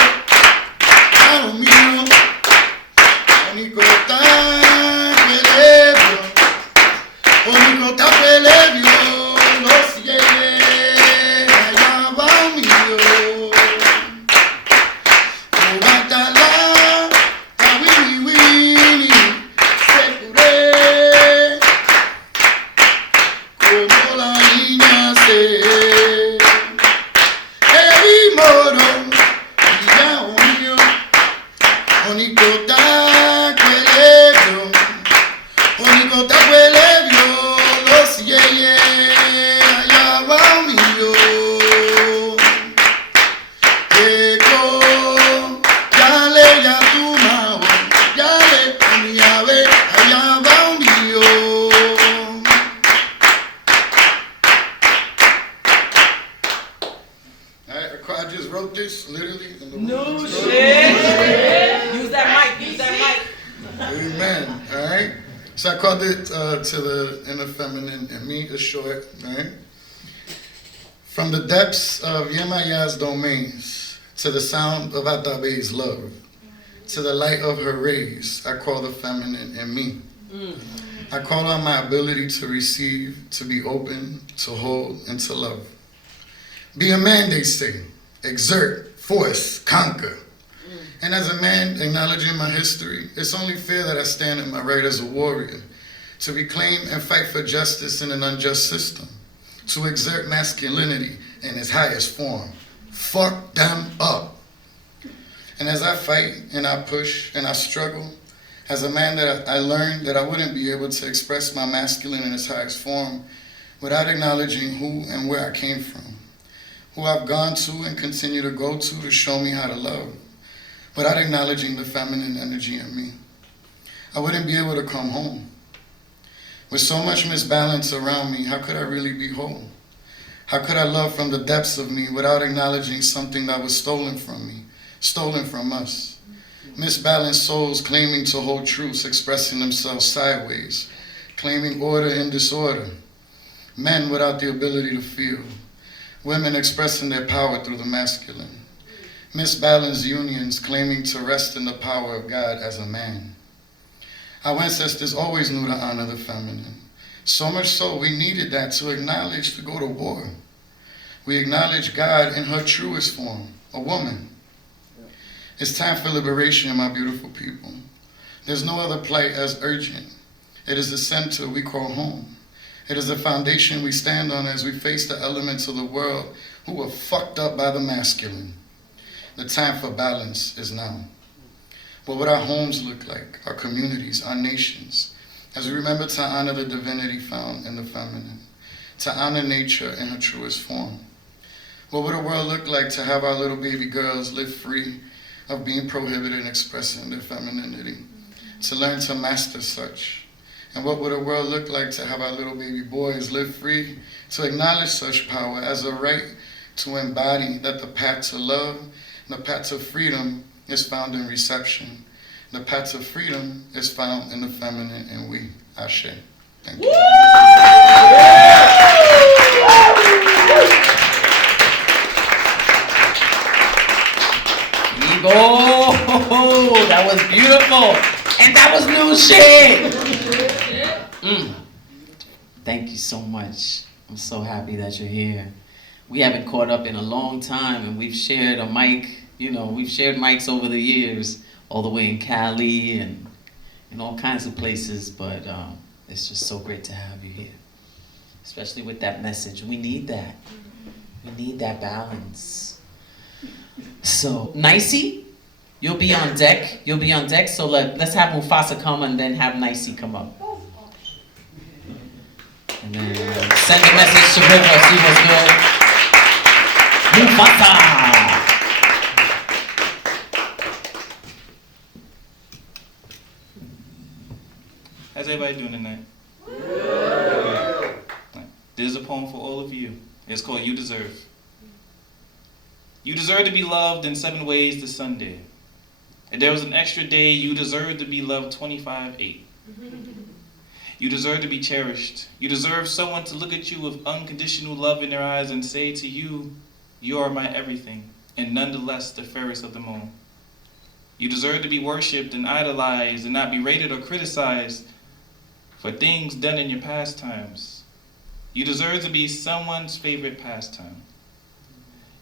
caro mio. Onikota pelebio, lo sigue, allá va mío. Obatala, tawini wini, secure, como la niña se. Hey, moro, ya mío, onikota. I just wrote this literally in the No shit. Use that mic. Use that mic. Amen. All right. So I called it to the inner feminine in me. It's short. All right. From the depths of Yemaya's domains to the sound of Atabe's love, to the light of her rays, I call the feminine in me. I call on my ability to receive, to be open, to hold, and to love. Be a man, they say. Exert, force, conquer. And as a man, acknowledging my history, it's only fair that I stand in my right as a warrior, to reclaim and fight for justice in an unjust system, to exert masculinity in its highest form. Fuck them up. And as I fight and I push and I struggle, as a man that I learned that I wouldn't be able to express my masculine in its highest form without acknowledging who and where I came from, who I've gone to and continue to go to show me how to love, without acknowledging the feminine energy in me. I wouldn't be able to come home. With so much misbalance around me, how could I really be whole? How could I love from the depths of me without acknowledging something that was stolen from me, stolen from us? Misbalanced souls claiming to hold truths, expressing themselves sideways, claiming order in disorder. Men without the ability to feel. Women expressing their power through the masculine. Misbalanced unions claiming to rest in the power of God as a man. Our ancestors always knew to honor the feminine. So much so, we needed that to acknowledge to go to war. We acknowledge God in her truest form, a woman. It's time for liberation, my beautiful people. There's no other plight as urgent. It is the center we call home. It is the foundation we stand on as we face the elements of the world who were fucked up by the masculine. The time for balance is now. What would our homes look like, our communities, our nations, as we remember to honor the divinity found in the feminine, to honor nature in her truest form. What would a world look like to have our little baby girls live free of being prohibited in expressing their femininity, to learn to master such? And what would a world look like to have our little baby boys live free to acknowledge such power as a right to embody that the path to love and the path to freedom is found in reception. The path to freedom is found in the feminine and we. Ashe. Thank you. Oh, that was beautiful. And that was new shit. Thank you so much. I'm so happy that you're here. We haven't caught up in a long time, and we've shared a mic. You know, we've shared mics over the years, all the way in Cali and in all kinds of places, but it's just so great to have you here, especially with that message. We need that. We need that balance. So, Nicey, you'll be on deck. You'll be on deck, so let's have Mufasa come and then have Nicey come up. And then send a message to River, see what's good. Mufasa! How's everybody doing tonight? This is a poem for all of you. It's called You Deserve. You deserve to be loved in 7 ways this Sunday. If there was an extra day, you deserve to be loved 25/8. You deserve to be cherished. You deserve someone to look at you with unconditional love in their eyes and say to you, you are my everything, and nonetheless the fairest of them all. You deserve to be worshipped and idolized and not berated or criticized for things done in your pastimes. You deserve to be someone's favorite pastime.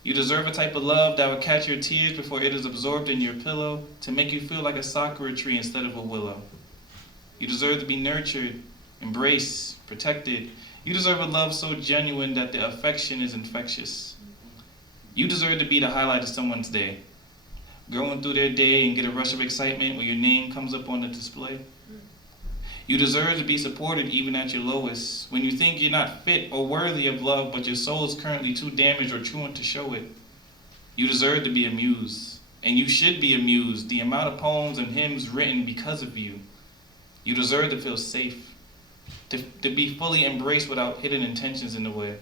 You deserve a type of love that will catch your tears before it is absorbed in your pillow to make you feel like a sakura tree instead of a willow. You deserve to be nurtured, embraced, protected. You deserve a love so genuine that the affection is infectious. You deserve to be the highlight of someone's day. Going through their day and get a rush of excitement when your name comes up on the display. You deserve to be supported even at your lowest, when you think you're not fit or worthy of love, but your soul is currently too damaged or truant to show it. You deserve to be amused, and you should be amused, the amount of poems and hymns written because of you. You deserve to feel safe, to be fully embraced without hidden intentions in the way,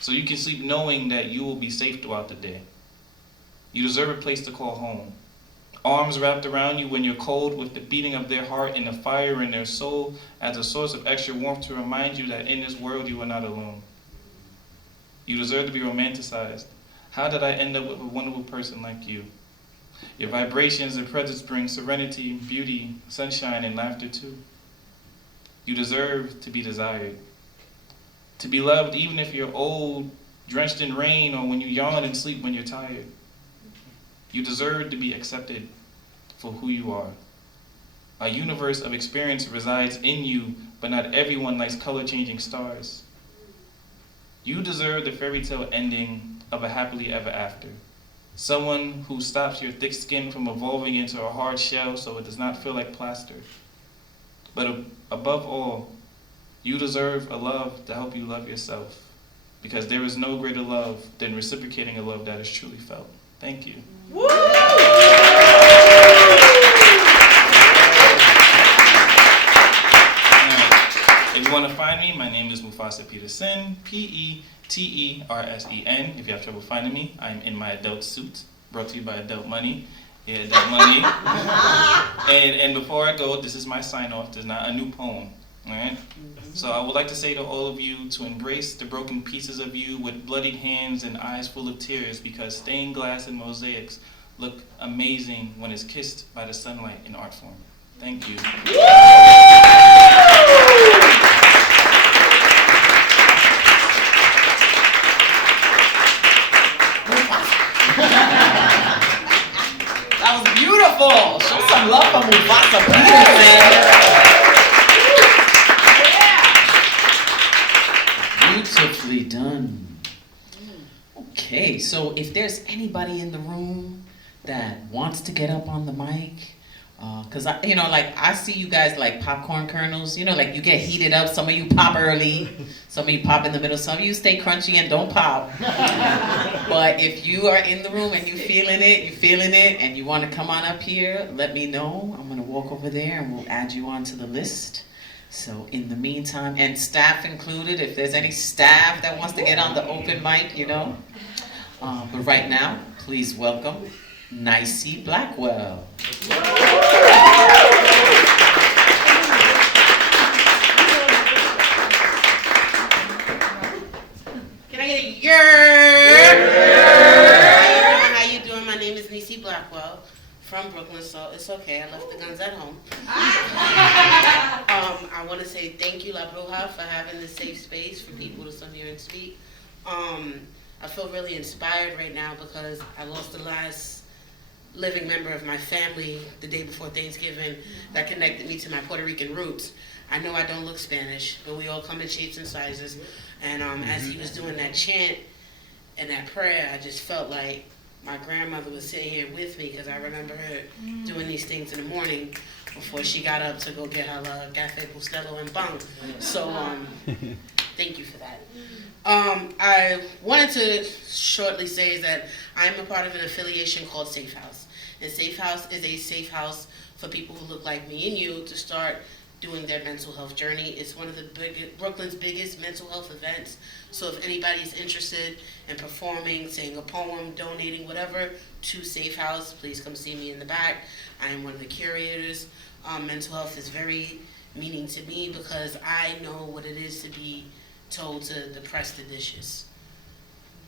so you can sleep knowing that you will be safe throughout the day. You deserve a place to call home. Arms wrapped around you when you're cold, with the beating of their heart and the fire in their soul as a source of extra warmth to remind you that in this world you are not alone. You deserve to be romanticized. How did I end up with a wonderful person like you? Your vibrations and presence bring serenity, beauty, sunshine, and laughter too. You deserve to be desired. To be loved even if you're old, drenched in rain, or when you yawn and sleep when you're tired. You deserve to be accepted for who you are. A universe of experience resides in you, but not everyone likes color-changing stars. You deserve the fairy tale ending of a happily ever after. Someone who stops your thick skin from evolving into a hard shell so it does not feel like plaster. But above all, you deserve a love to help you love yourself, because there is no greater love than reciprocating a love that is truly felt. Thank you. Woo! If you want to find me, my name is Mufasa Petersen, Petersen. If you have trouble finding me, I'm in my adult suit, brought to you by Adult Money. Yeah, Adult Money. and before I go, this is my sign-off. There's not a new poem. All right? So I would like to say to all of you to embrace the broken pieces of you with bloodied hands and eyes full of tears, because stained glass and mosaics look amazing when it's kissed by the sunlight in art form. Thank you. That was beautiful. Show some love for Mufasa Petersen. Beautifully done. Okay, so if there's anybody in the room that wants to get up on the mic Cause I see you guys like popcorn kernels. Like you get heated up. Some of you pop early, some of you pop in the middle. Some of you stay crunchy and don't pop. But if you are in the room and you feeling it, and you want to come on up here, let me know. I'm gonna walk over there and we'll add you onto the list. So in the meantime, and staff included, if there's any staff that wants to get on the open mic, But right now, please welcome Nicey Blackwell. Can I get a yeah? How you doing? My name is Nicey Blackwell from Brooklyn, so it's okay. I left the guns at home. I want to say thank you, La Bruja, for having this safe space for people to come here and speak. I feel really inspired right now because I lost the last living member of my family the day before Thanksgiving that connected me to my Puerto Rican roots. I know I don't look Spanish, but we all come in shapes and sizes. And as he was doing that chant and that prayer, I just felt like my grandmother was sitting here with me because I remember her doing these things in the morning before she got up to go get her Café Bustelo and Bang. So thank you for that. I wanted to shortly say that I'm a part of an affiliation called Safe House. And Safe House is a safe house for people who look like me and you to start doing their mental health journey. It's one of the Brooklyn's biggest mental health events. So if anybody's interested in performing, saying a poem, donating, whatever, to Safe House, please come see me in the back. I am one of the curators. Mental health is very meaning to me because I know what it is to be told to depress the dishes,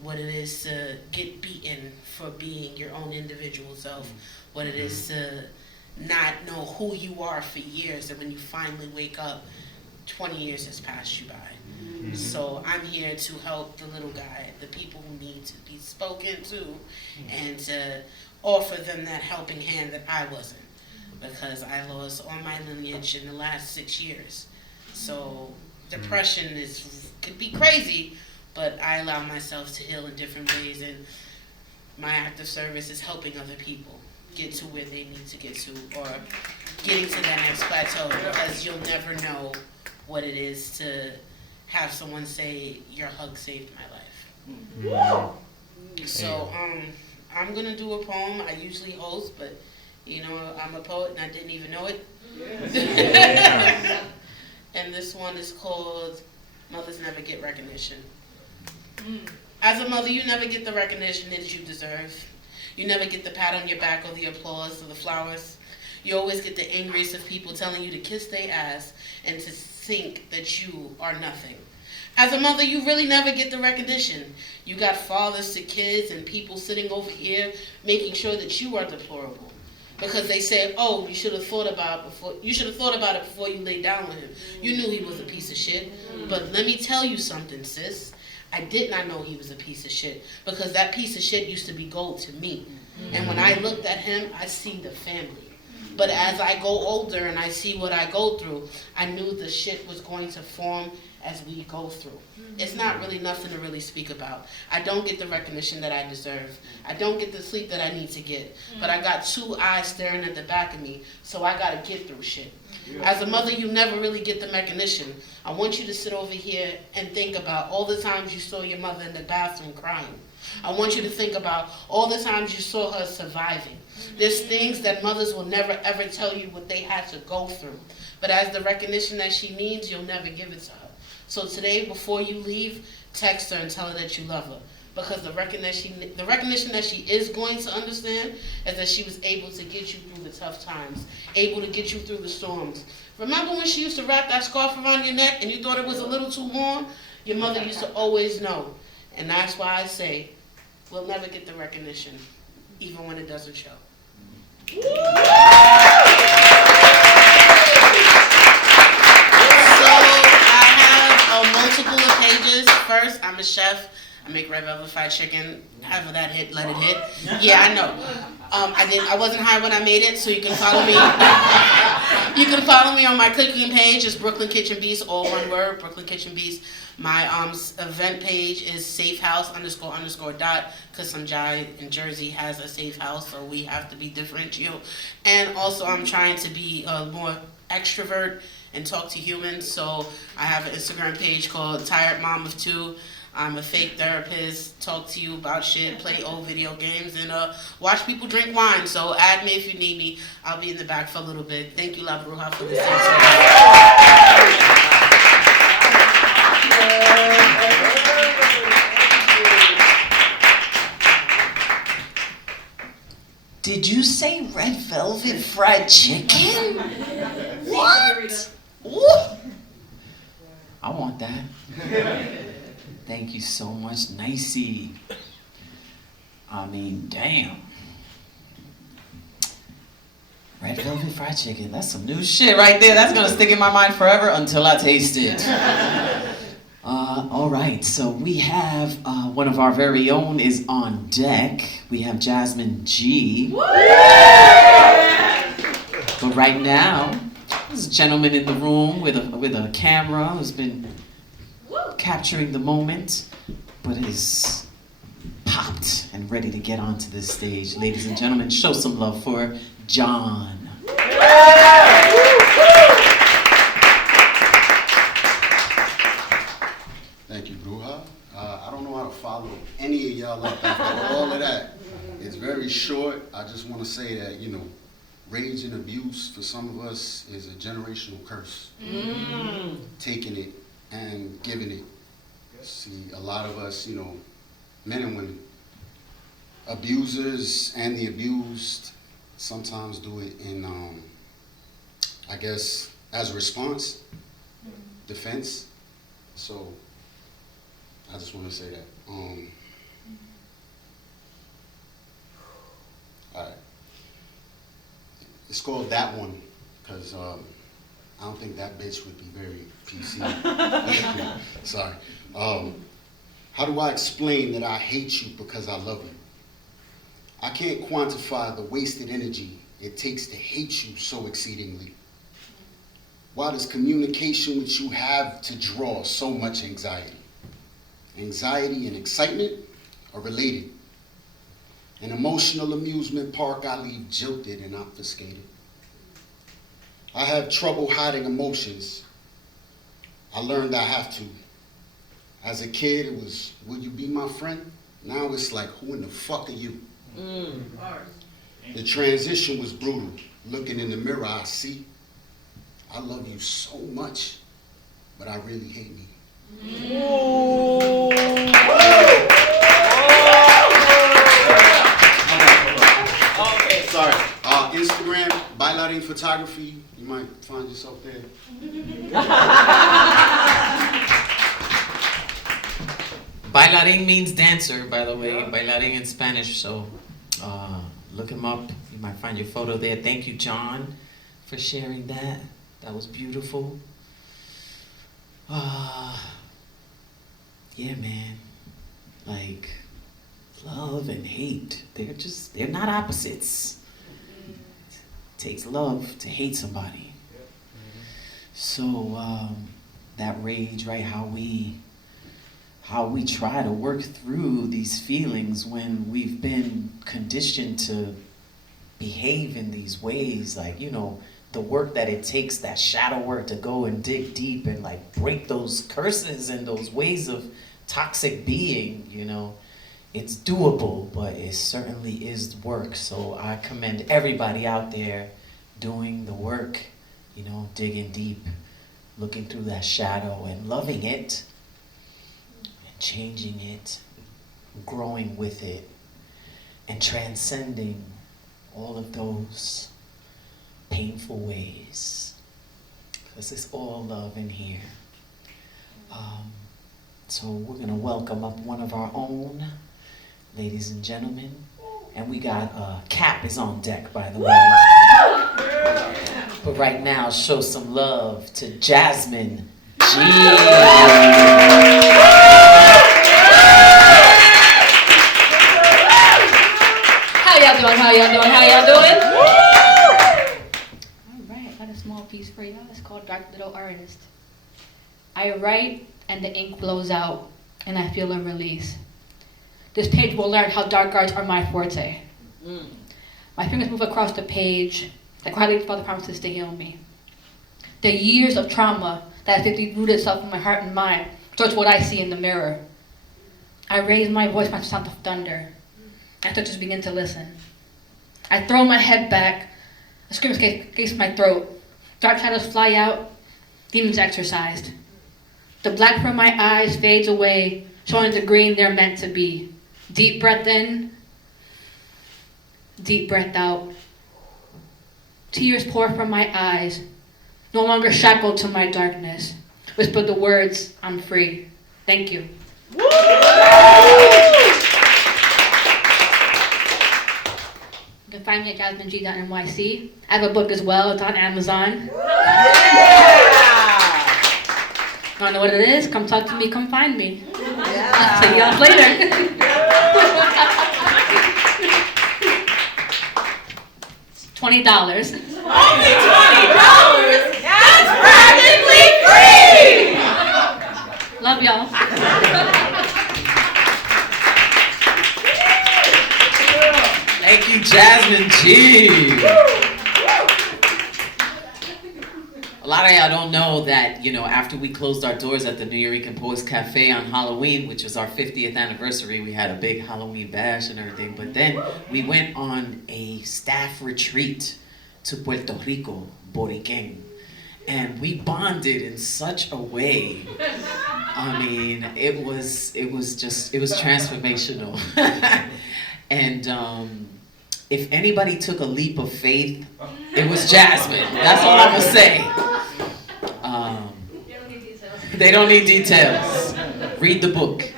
what it is to get beaten for being your own individual self, what it is to not know who you are for years, and when you finally wake up, 20 years has passed you by. So I'm here to help the little guy, the people who need to be spoken to, and to offer them that helping hand that I wasn't, because I lost all my lineage in the last 6 years. So depression could be crazy, but I allow myself to heal in different ways, and my act of service is helping other people get to where they need to get to, or getting to that next plateau, because you'll never know what it is to have someone say, your hug saved my life. So I'm gonna do a poem. I usually host, but I'm a poet and I didn't even know it. And this one is called Mothers Never Get Recognition. As a mother, you never get the recognition that you deserve. You never get the pat on your back or the applause or the flowers. You always get the angriest of people telling you to kiss their ass and to think that you are nothing. As a mother, you really never get the recognition. You got fathers to kids and people sitting over here making sure that you are deplorable. Because they say, oh, you should have thought about it before you laid down with him. You knew he was a piece of shit. But let me tell you something, sis. I did not know he was a piece of shit, because that piece of shit used to be gold to me. And when I looked at him, I see the family. But as I go older and I see what I go through, I knew the shit was going to form as we go through. It's not really nothing to really speak about. I don't get the recognition that I deserve. I don't get the sleep that I need to get. But I got 2 eyes staring at the back of me, so I gotta get through shit. As a mother, you never really get the recognition. I want you to sit over here and think about all the times you saw your mother in the bathroom crying. I want you to think about all the times you saw her surviving. There's things that mothers will never ever tell you what they had to go through. But as the recognition that she needs, you'll never give it to her. So today, before you leave, text her and tell her that you love her. Because the recognition that she is going to understand is that she was able to get you through the tough times, able to get you through the storms. Remember when she used to wrap that scarf around your neck and you thought it was a little too warm? Your mother used to always know. And that's why I say, we'll never get the recognition, even when it doesn't show. So I have multiple pages. First, I'm a chef. I make red velvet fried chicken. However that hit, let it hit. Yeah, I know. I wasn't high when I made it, so you can follow me. You can follow me on my cooking page. It's Brooklyn Kitchen Beast, all one word, Brooklyn Kitchen Beast. My event page is safehouse __ dot, because some guy in Jersey has a safe house, so we have to be differential. And also I'm trying to be more extrovert and talk to humans, so I have an Instagram page called Tired Mom of Two. I'm a fake therapist, talk to you about shit, play old video games, and watch people drink wine. So add me if you need me. I'll be in the back for a little bit. Thank you, La Bruja, for this. Did you say red velvet fried chicken? What? Ooh. I want that. Thank you so much, Nicey. I mean, damn. Red velvet fried chicken, that's some new shit right there. That's gonna stick in my mind forever until I taste it. All right, so we have one of our very own is on deck. We have Jasmine G. But right now, there's a gentleman in the room with a camera who's been capturing the moment, but is popped and ready to get onto this stage. Ladies and gentlemen, show some love for John. Thank you, Bruja. I don't know how to follow any of y'all up after all of that. It's very short. I just want to say that, you know, rage and abuse for some of us is a generational curse. Taking it and giving it. See, a lot of us, you know, men and women, abusers and the abused sometimes do it in, I guess, as a response, defense. So I just want to say that. All right. It's called That One, because I don't think that bitch would be very PC. Sorry. How do I explain that I hate you because I love you? I can't quantify the wasted energy it takes to hate you so exceedingly. Why does communication with you have to draw so much anxiety? Anxiety and excitement are related. An emotional amusement park I leave jilted and obfuscated. I have trouble hiding emotions. I learned I have to. As a kid, it was, will you be my friend? Now it's like, who in the fuck are you? The transition was brutal. Looking in the mirror, I see, I love you so much, but I really hate me. Okay, sorry. Instagram, bailaring photography. You might find yourself there. Bailaring means dancer, by the way. Bailaring in Spanish, so look him up. You might find your photo there. Thank you, John, for sharing that. That was beautiful. Yeah, man. Like, love and hate, they're not opposites. It takes love to hate somebody. So that rage, right, how we try to work through these feelings when we've been conditioned to behave in these ways, like, you know, the work that it takes, that shadow work, to go and dig deep and like break those curses and those ways of toxic being, you know. It's doable, but it certainly is work. So I commend everybody out there doing the work, you know, digging deep, looking through that shadow and loving it, and changing it, growing with it, and transcending all of those painful ways. Because it's all love in here. So we're gonna welcome up one of our own, ladies and gentlemen. And we got, Cap is on deck, by the way. But right now, show some love to Jasmine G. I write and the ink blows out and I feel a release. This page will learn how dark arts are my forte. My fingers move across the page like Heavenly Father promises to heal me. The years of trauma that has deeply rooted itself in my heart and mind towards what I see in the mirror. I raise my voice, my sound of thunder. I start to begin to listen. I throw my head back. A scream escapes my throat. Dark shadows fly out. Demons exorcised. The black from my eyes fades away, showing the green they're meant to be. Deep breath in. Deep breath out. Tears pour from my eyes. No longer shackled to my darkness. Whisper the words, I'm free. Thank you. You can find me at jasmineg.nyc. I have a book as well. It's on Amazon. Want to know what it is? Come talk to me. Come find me. I'll see y'all later. $20. Only $20? That's practically free! Love y'all. Thank you, Jasmine G. A lot of y'all don't know that, after we closed our doors at the Nuyorican Poets Café on Halloween, which was our 50th anniversary, we had a big Halloween bash and everything, but then we went on a staff retreat to Puerto Rico, Boriquen, and we bonded in such a way. I mean, it was transformational. And if anybody took a leap of faith, it was Jasmine. That's all I'm gonna say. They don't need details. Read the book.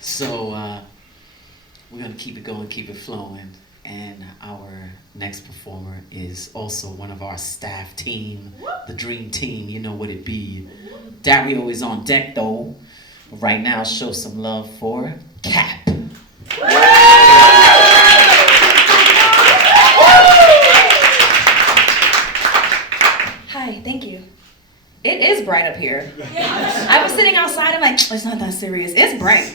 So we're gonna keep it going, keep it flowing. And our next performer is also one of our staff team, the dream team, you know what it be. Dario is on deck though. Right now, show some love for Cap. Hi, thank you. It is bright up here. I was sitting outside, I'm like, it's not that serious. It's bright.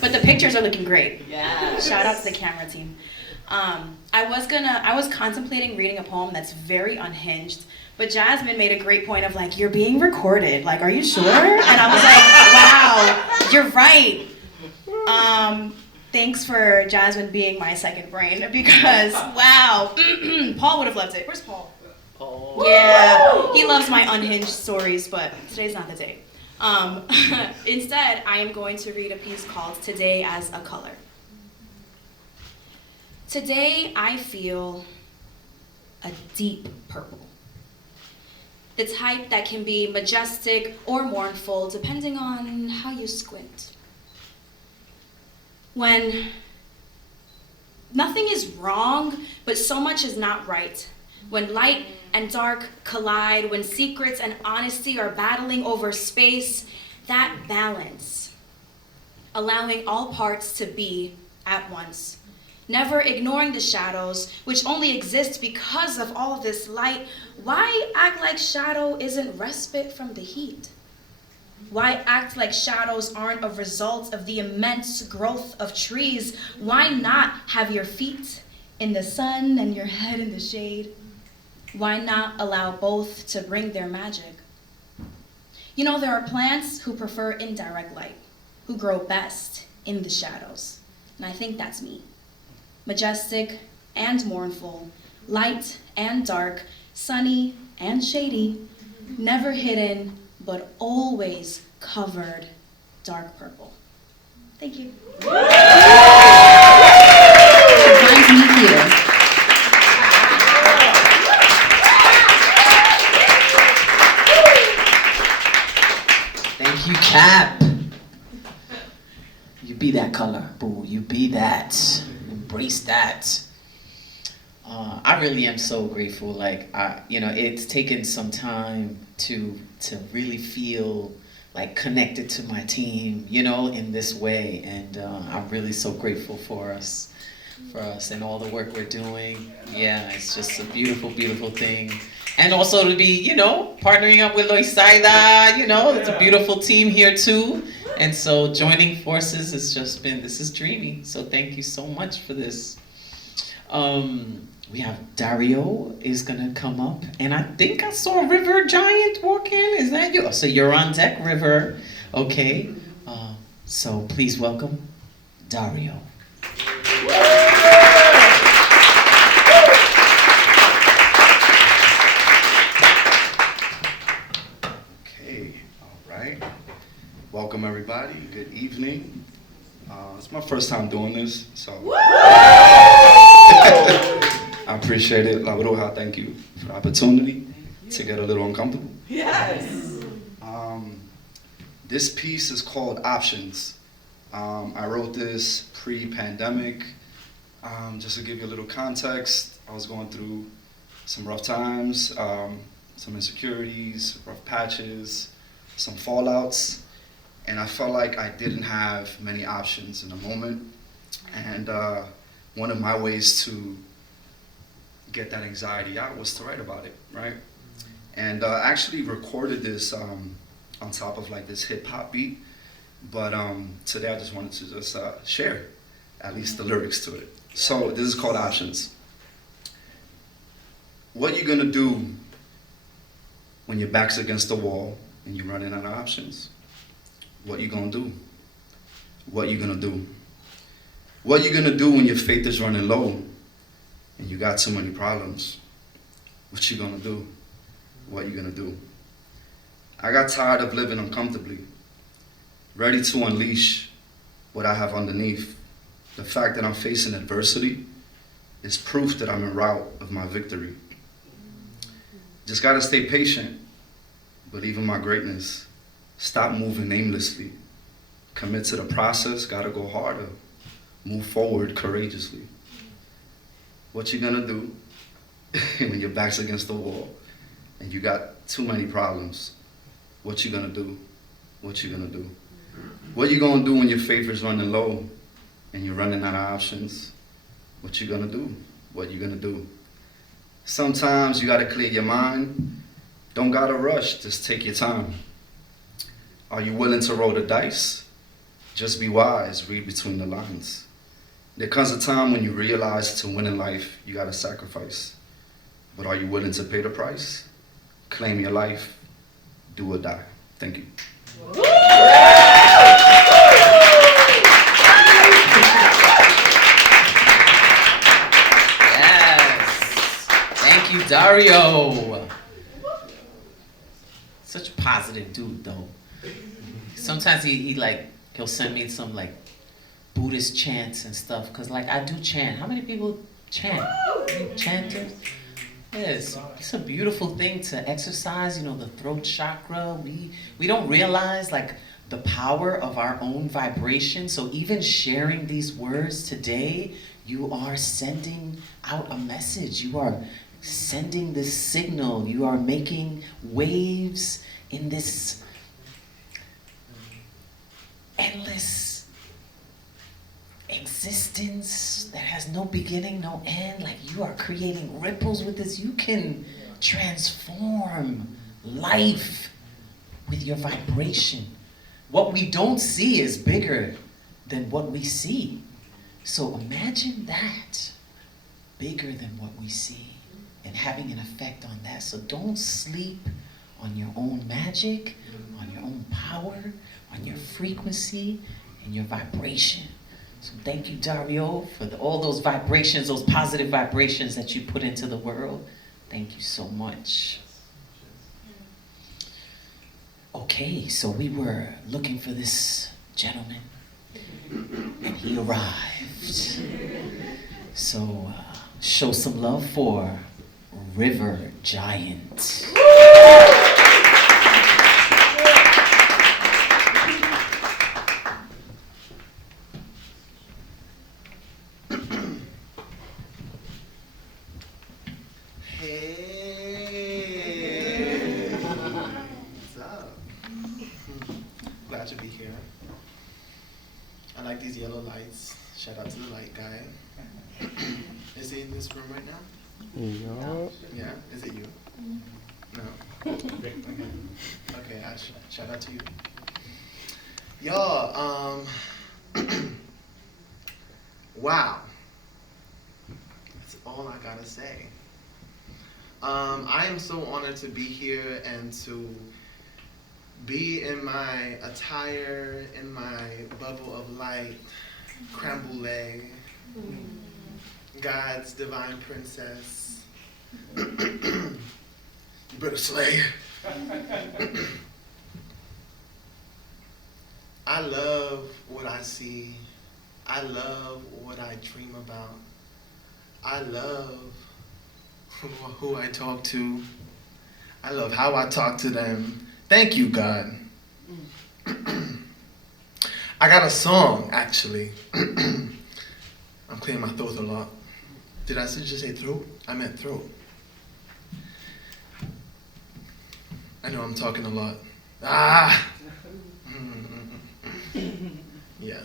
But the pictures are looking great. Yeah. Shout out to the camera team. I was contemplating reading a poem that's very unhinged, but Jasmine made a great point of like, you're being recorded. Like, are you sure? And I was like, wow, you're right. Thanks for Jasmine being my second brain because, wow, Paul would have loved it. Where's Paul? Yeah, he loves my unhinged stories, but today's not the day. Instead, I am going to read a piece called Today as a Color. Today, I feel a deep purple. The type that can be majestic or mournful, depending on how you squint. When nothing is wrong, but so much is not right. When light and dark collide, when secrets and honesty are battling over space, that balance, allowing all parts to be at once, never ignoring the shadows, which only exist because of all of this light. Why act like shadow isn't respite from the heat? Why act like shadows aren't a result of the immense growth of trees? Why not have your feet in the sun and your head in the shade? Why not allow both to bring their magic? You know, there are plants who prefer indirect light, who grow best in the shadows. And I think that's me. Majestic and mournful, light and dark, sunny and shady, never hidden, but always covered dark purple. Thank you. Nice to meet you. Thank you, Cap. You be that color, boo. You be that. Embrace that. I really am so grateful. Like, it's taken some time to really feel like connected to my team, in this way. And I'm really so grateful for us. for us and all the work we're doing. Yeah, it's just a beautiful, beautiful thing. And also to be, partnering up with Loisaida, it's a beautiful team here too. And so joining forces has just been, this is dreamy. So thank you so much for this. We have Dario is gonna come up. And I think I saw River Giant walk in, is that you? So you're on deck, River. Okay, so please welcome Dario. Okay, all right. Welcome everybody, good evening. It's my first time doing this, so I appreciate it. La Bruja, thank you for the opportunity to get a little uncomfortable. Yes. This piece is called Options. I wrote this pre-pandemic. Just to give you a little context, I was going through some rough times, some insecurities, rough patches, some fallouts, and I felt like I didn't have many options in the moment. And one of my ways to get that anxiety out was to write about it, right? And I actually recorded this on top of like this hip hop beat, but today I just wanted to just share at least the lyrics to it. So this is called Options. What you gonna do when your back's against the wall and you're running out of options? What you gonna do? What you gonna do? What you gonna do when your faith is running low and you got too many problems? What you gonna do? What you gonna do? I got tired of living uncomfortably, ready to unleash what I have underneath. The fact that I'm facing adversity is proof that I'm en route of my victory. Just gotta stay patient, believe in my greatness. Stop moving aimlessly. Commit to the process, gotta go harder. Move forward courageously. What you gonna do when your back's against the wall and you got too many problems? What you gonna do? What you gonna do? What you gonna do when your faith is running low and you're running out of options? What you gonna do? What you gonna do? Sometimes you gotta clear your mind. Don't gotta rush, just take your time. Are you willing to roll the dice? Just be wise, read between the lines. There comes a time when you realize to win in life, you gotta sacrifice. But are you willing to pay the price? Claim your life, do or die. Thank you. Thank you, Dario. Such a positive dude, though. Sometimes he'll send me some like Buddhist chants and stuff, cause like I do chant. How many people chant? Chanters? Yes, it's a beautiful thing to exercise. The throat chakra. We don't realize like the power of our own vibration. So even sharing these words today, you are sending out a message. You are sending this signal. You are making waves in this endless existence that has no beginning, no end. Like you are creating ripples with this. You can transform life with your vibration. What we don't see is bigger than what we see. So imagine that, bigger than what we see, and having an effect on that. So don't sleep on your own magic, on your own power, on your frequency, and your vibration. So thank you, Dario, for all those vibrations, those positive vibrations that you put into the world. Thank you so much. Okay, so we were looking for this gentleman, and he arrived. So show some love for River Giant. Glad to be here. I like these yellow lights. Shout out to the light guy. Is he in this room right now? No. Yeah? Is it you? No? Okay. Okay, shout out to you. Y'all, wow. That's all I gotta say. I am so honored to be here and to be in my attire, in my bubble of light, creme brulee, God's divine princess. You better slay. I love what I see. I love what I dream about. I love who I talk to. I love how I talk to them. Thank you, God. I got a song, actually. I'm clearing my throat a lot. Did I just say throat? I meant throat. I know I'm talking a lot. Ah! Yeah.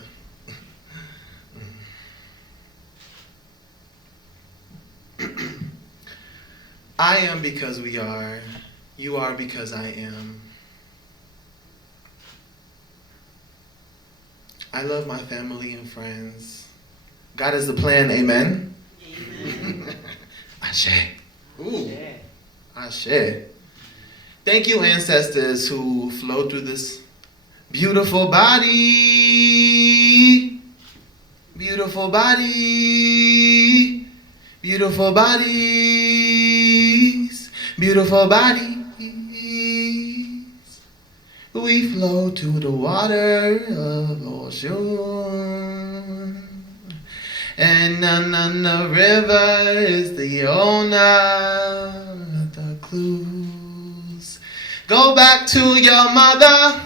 I am because we are. You are because I am. I love my family and friends. God is the plan, amen? Amen. Ashe. Ooh. Ashe. Thank you, ancestors who flowed through this beautiful body. Beautiful body. Beautiful bodies. Beautiful bodies. We flow to the water of ocean. And on the river is the owner of the clues. Go back to your mother.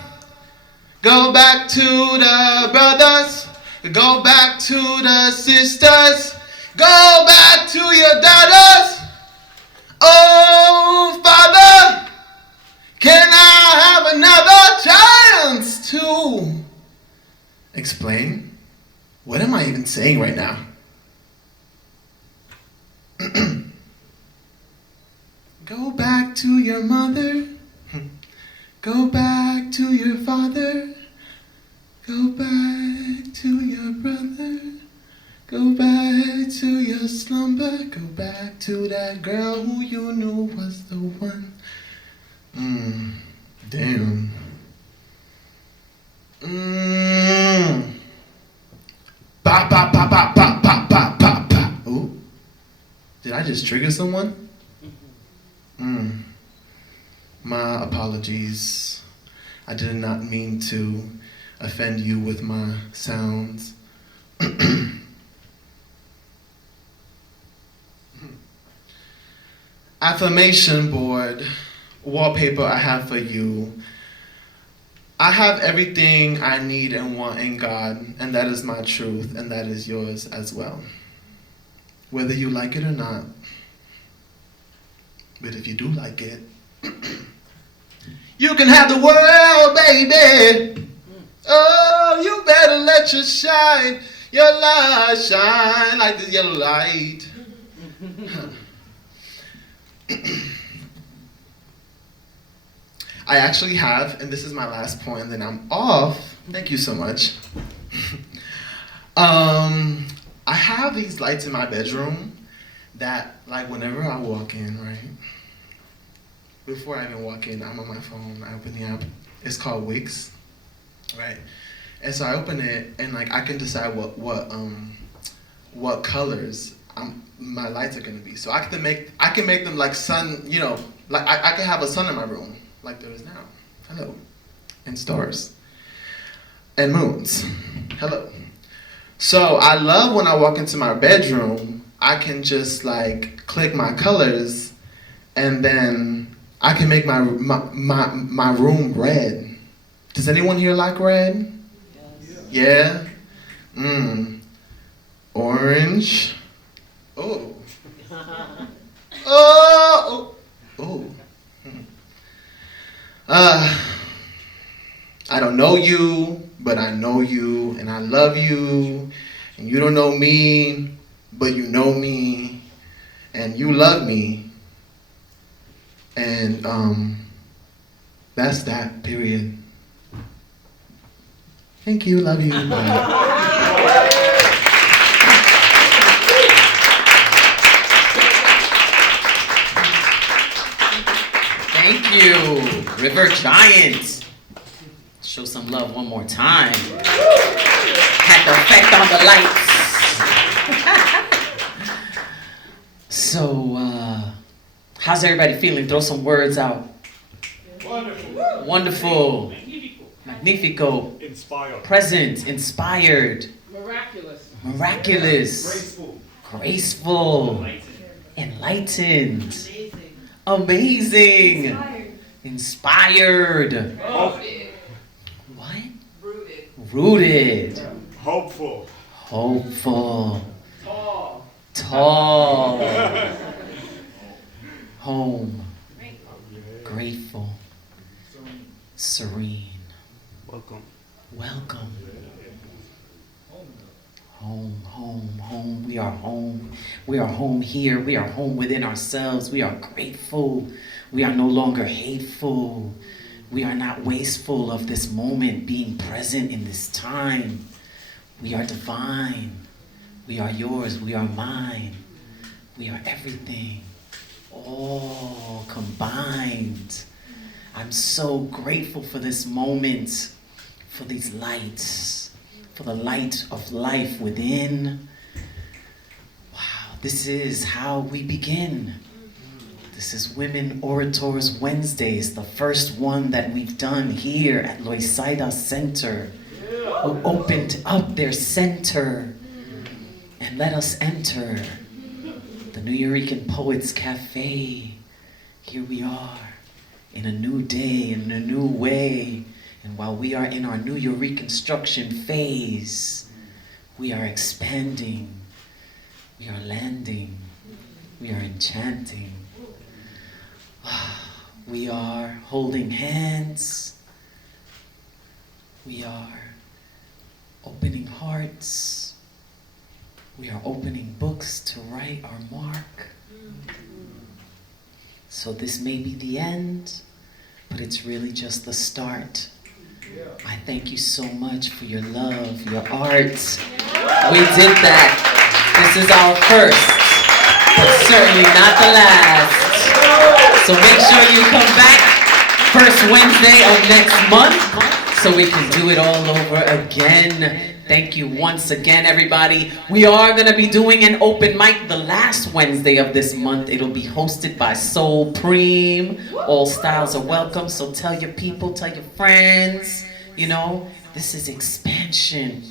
Go back to the brothers. Go back to the sisters. Go back to your daughters. Oh, Father, can I have another chance to explain? What am I even saying right now? Go back to your mother. Go back to your father. Go back to your brother. Go back to your slumber. Go back to that girl who you knew was the one. Damn. Ba ba ba ba ba ba ba ba ba. Ooh. Did I just trigger someone? My apologies. I did not mean to offend you with my sounds. Affirmation board, wallpaper I have for you. I have everything I need and want in God, and that is my truth, and that is yours as well. Whether you like it or not. But if you do like it, you can have the world, baby. Oh, you better let your light shine like this yellow light. I actually have, and this is my last point, and then I'm off. Thank you so much. I have these lights in my bedroom that, like, whenever I walk in, right? Before I even walk in, I'm on my phone, I open the app. It's called Womxn, right? And so I open it, and like I can decide what colors my lights are gonna be. So I can make them like sun, you know, like I can have a sun in my room, like there is now. Hello. And stars. And moons. Hello. So I love when I walk into my bedroom, I can just like click my colors, and then I can make my room red. Does anyone here like red? Yes. Yeah? Orange. Oh. Oh. Oh. I don't know you, but I know you, and I love you, and you don't know me, but you know me, and you love me, and that's that, period. Thank you, love you, bye. Thank you, River Giant. Show some love one more time. Had the effect on the lights. So, how's everybody feeling? Throw some words out. Wonderful. Wonderful. Magnifico. Inspired. Present. Inspired. Miraculous. Miraculous. Graceful. Graceful. Enlightened. Amazing. Inspired. What? Rooted. Hopeful. Hopeful. Tall. Tall. Home. Grateful. Serene. Welcome. Welcome. Home, home, home. We are home. We are home here. We are home within ourselves. We are grateful. We are no longer hateful. We are not wasteful of this moment, being present in this time. We are divine. We are yours. We are mine. We are everything. All combined. I'm so grateful for this moment, for these lights, for the light of life within. Wow, this is how we begin. This is Women Orators Wednesday. It's the first one that we've done here at Loisaida Center, who opened up their center and let us enter the Nuyorican Poets Café. Here we are in a new day, in a new way. And while we are in our Nuyorican construction phase, we are expanding, we are landing, we are enchanting. We are holding hands. We are opening hearts. We are opening books to write our mark. So this may be the end, but it's really just the start. I thank you so much for your love, your art. We did that. This is our first, but certainly not the last. So make sure you come back first Wednesday of next month so we can do it all over again. Thank you once again, everybody. We are going to be doing an open mic the last Wednesday of this month. It'll be hosted by Soul Preem. All styles are welcome, so tell your people, tell your friends. You know, this is expansion.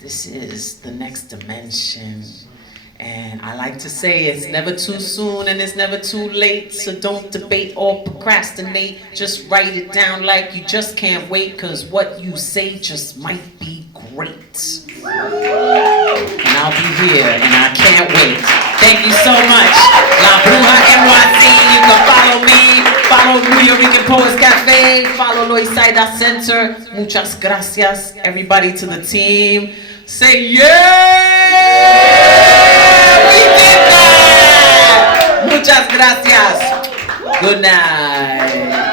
This is the next dimension. And I like to say it's never too soon and it's never too late. So don't debate or procrastinate. Just write it down like you just can't wait, because what you say just might be great. And I'll be here and I can't wait. Thank you so much. La Bruja NYC. You can follow me. Follow Nuyorican Poets Café. Follow Loisaida Center. Muchas gracias, everybody, to the team. Say yeah! We did that! Muchas gracias. Good night.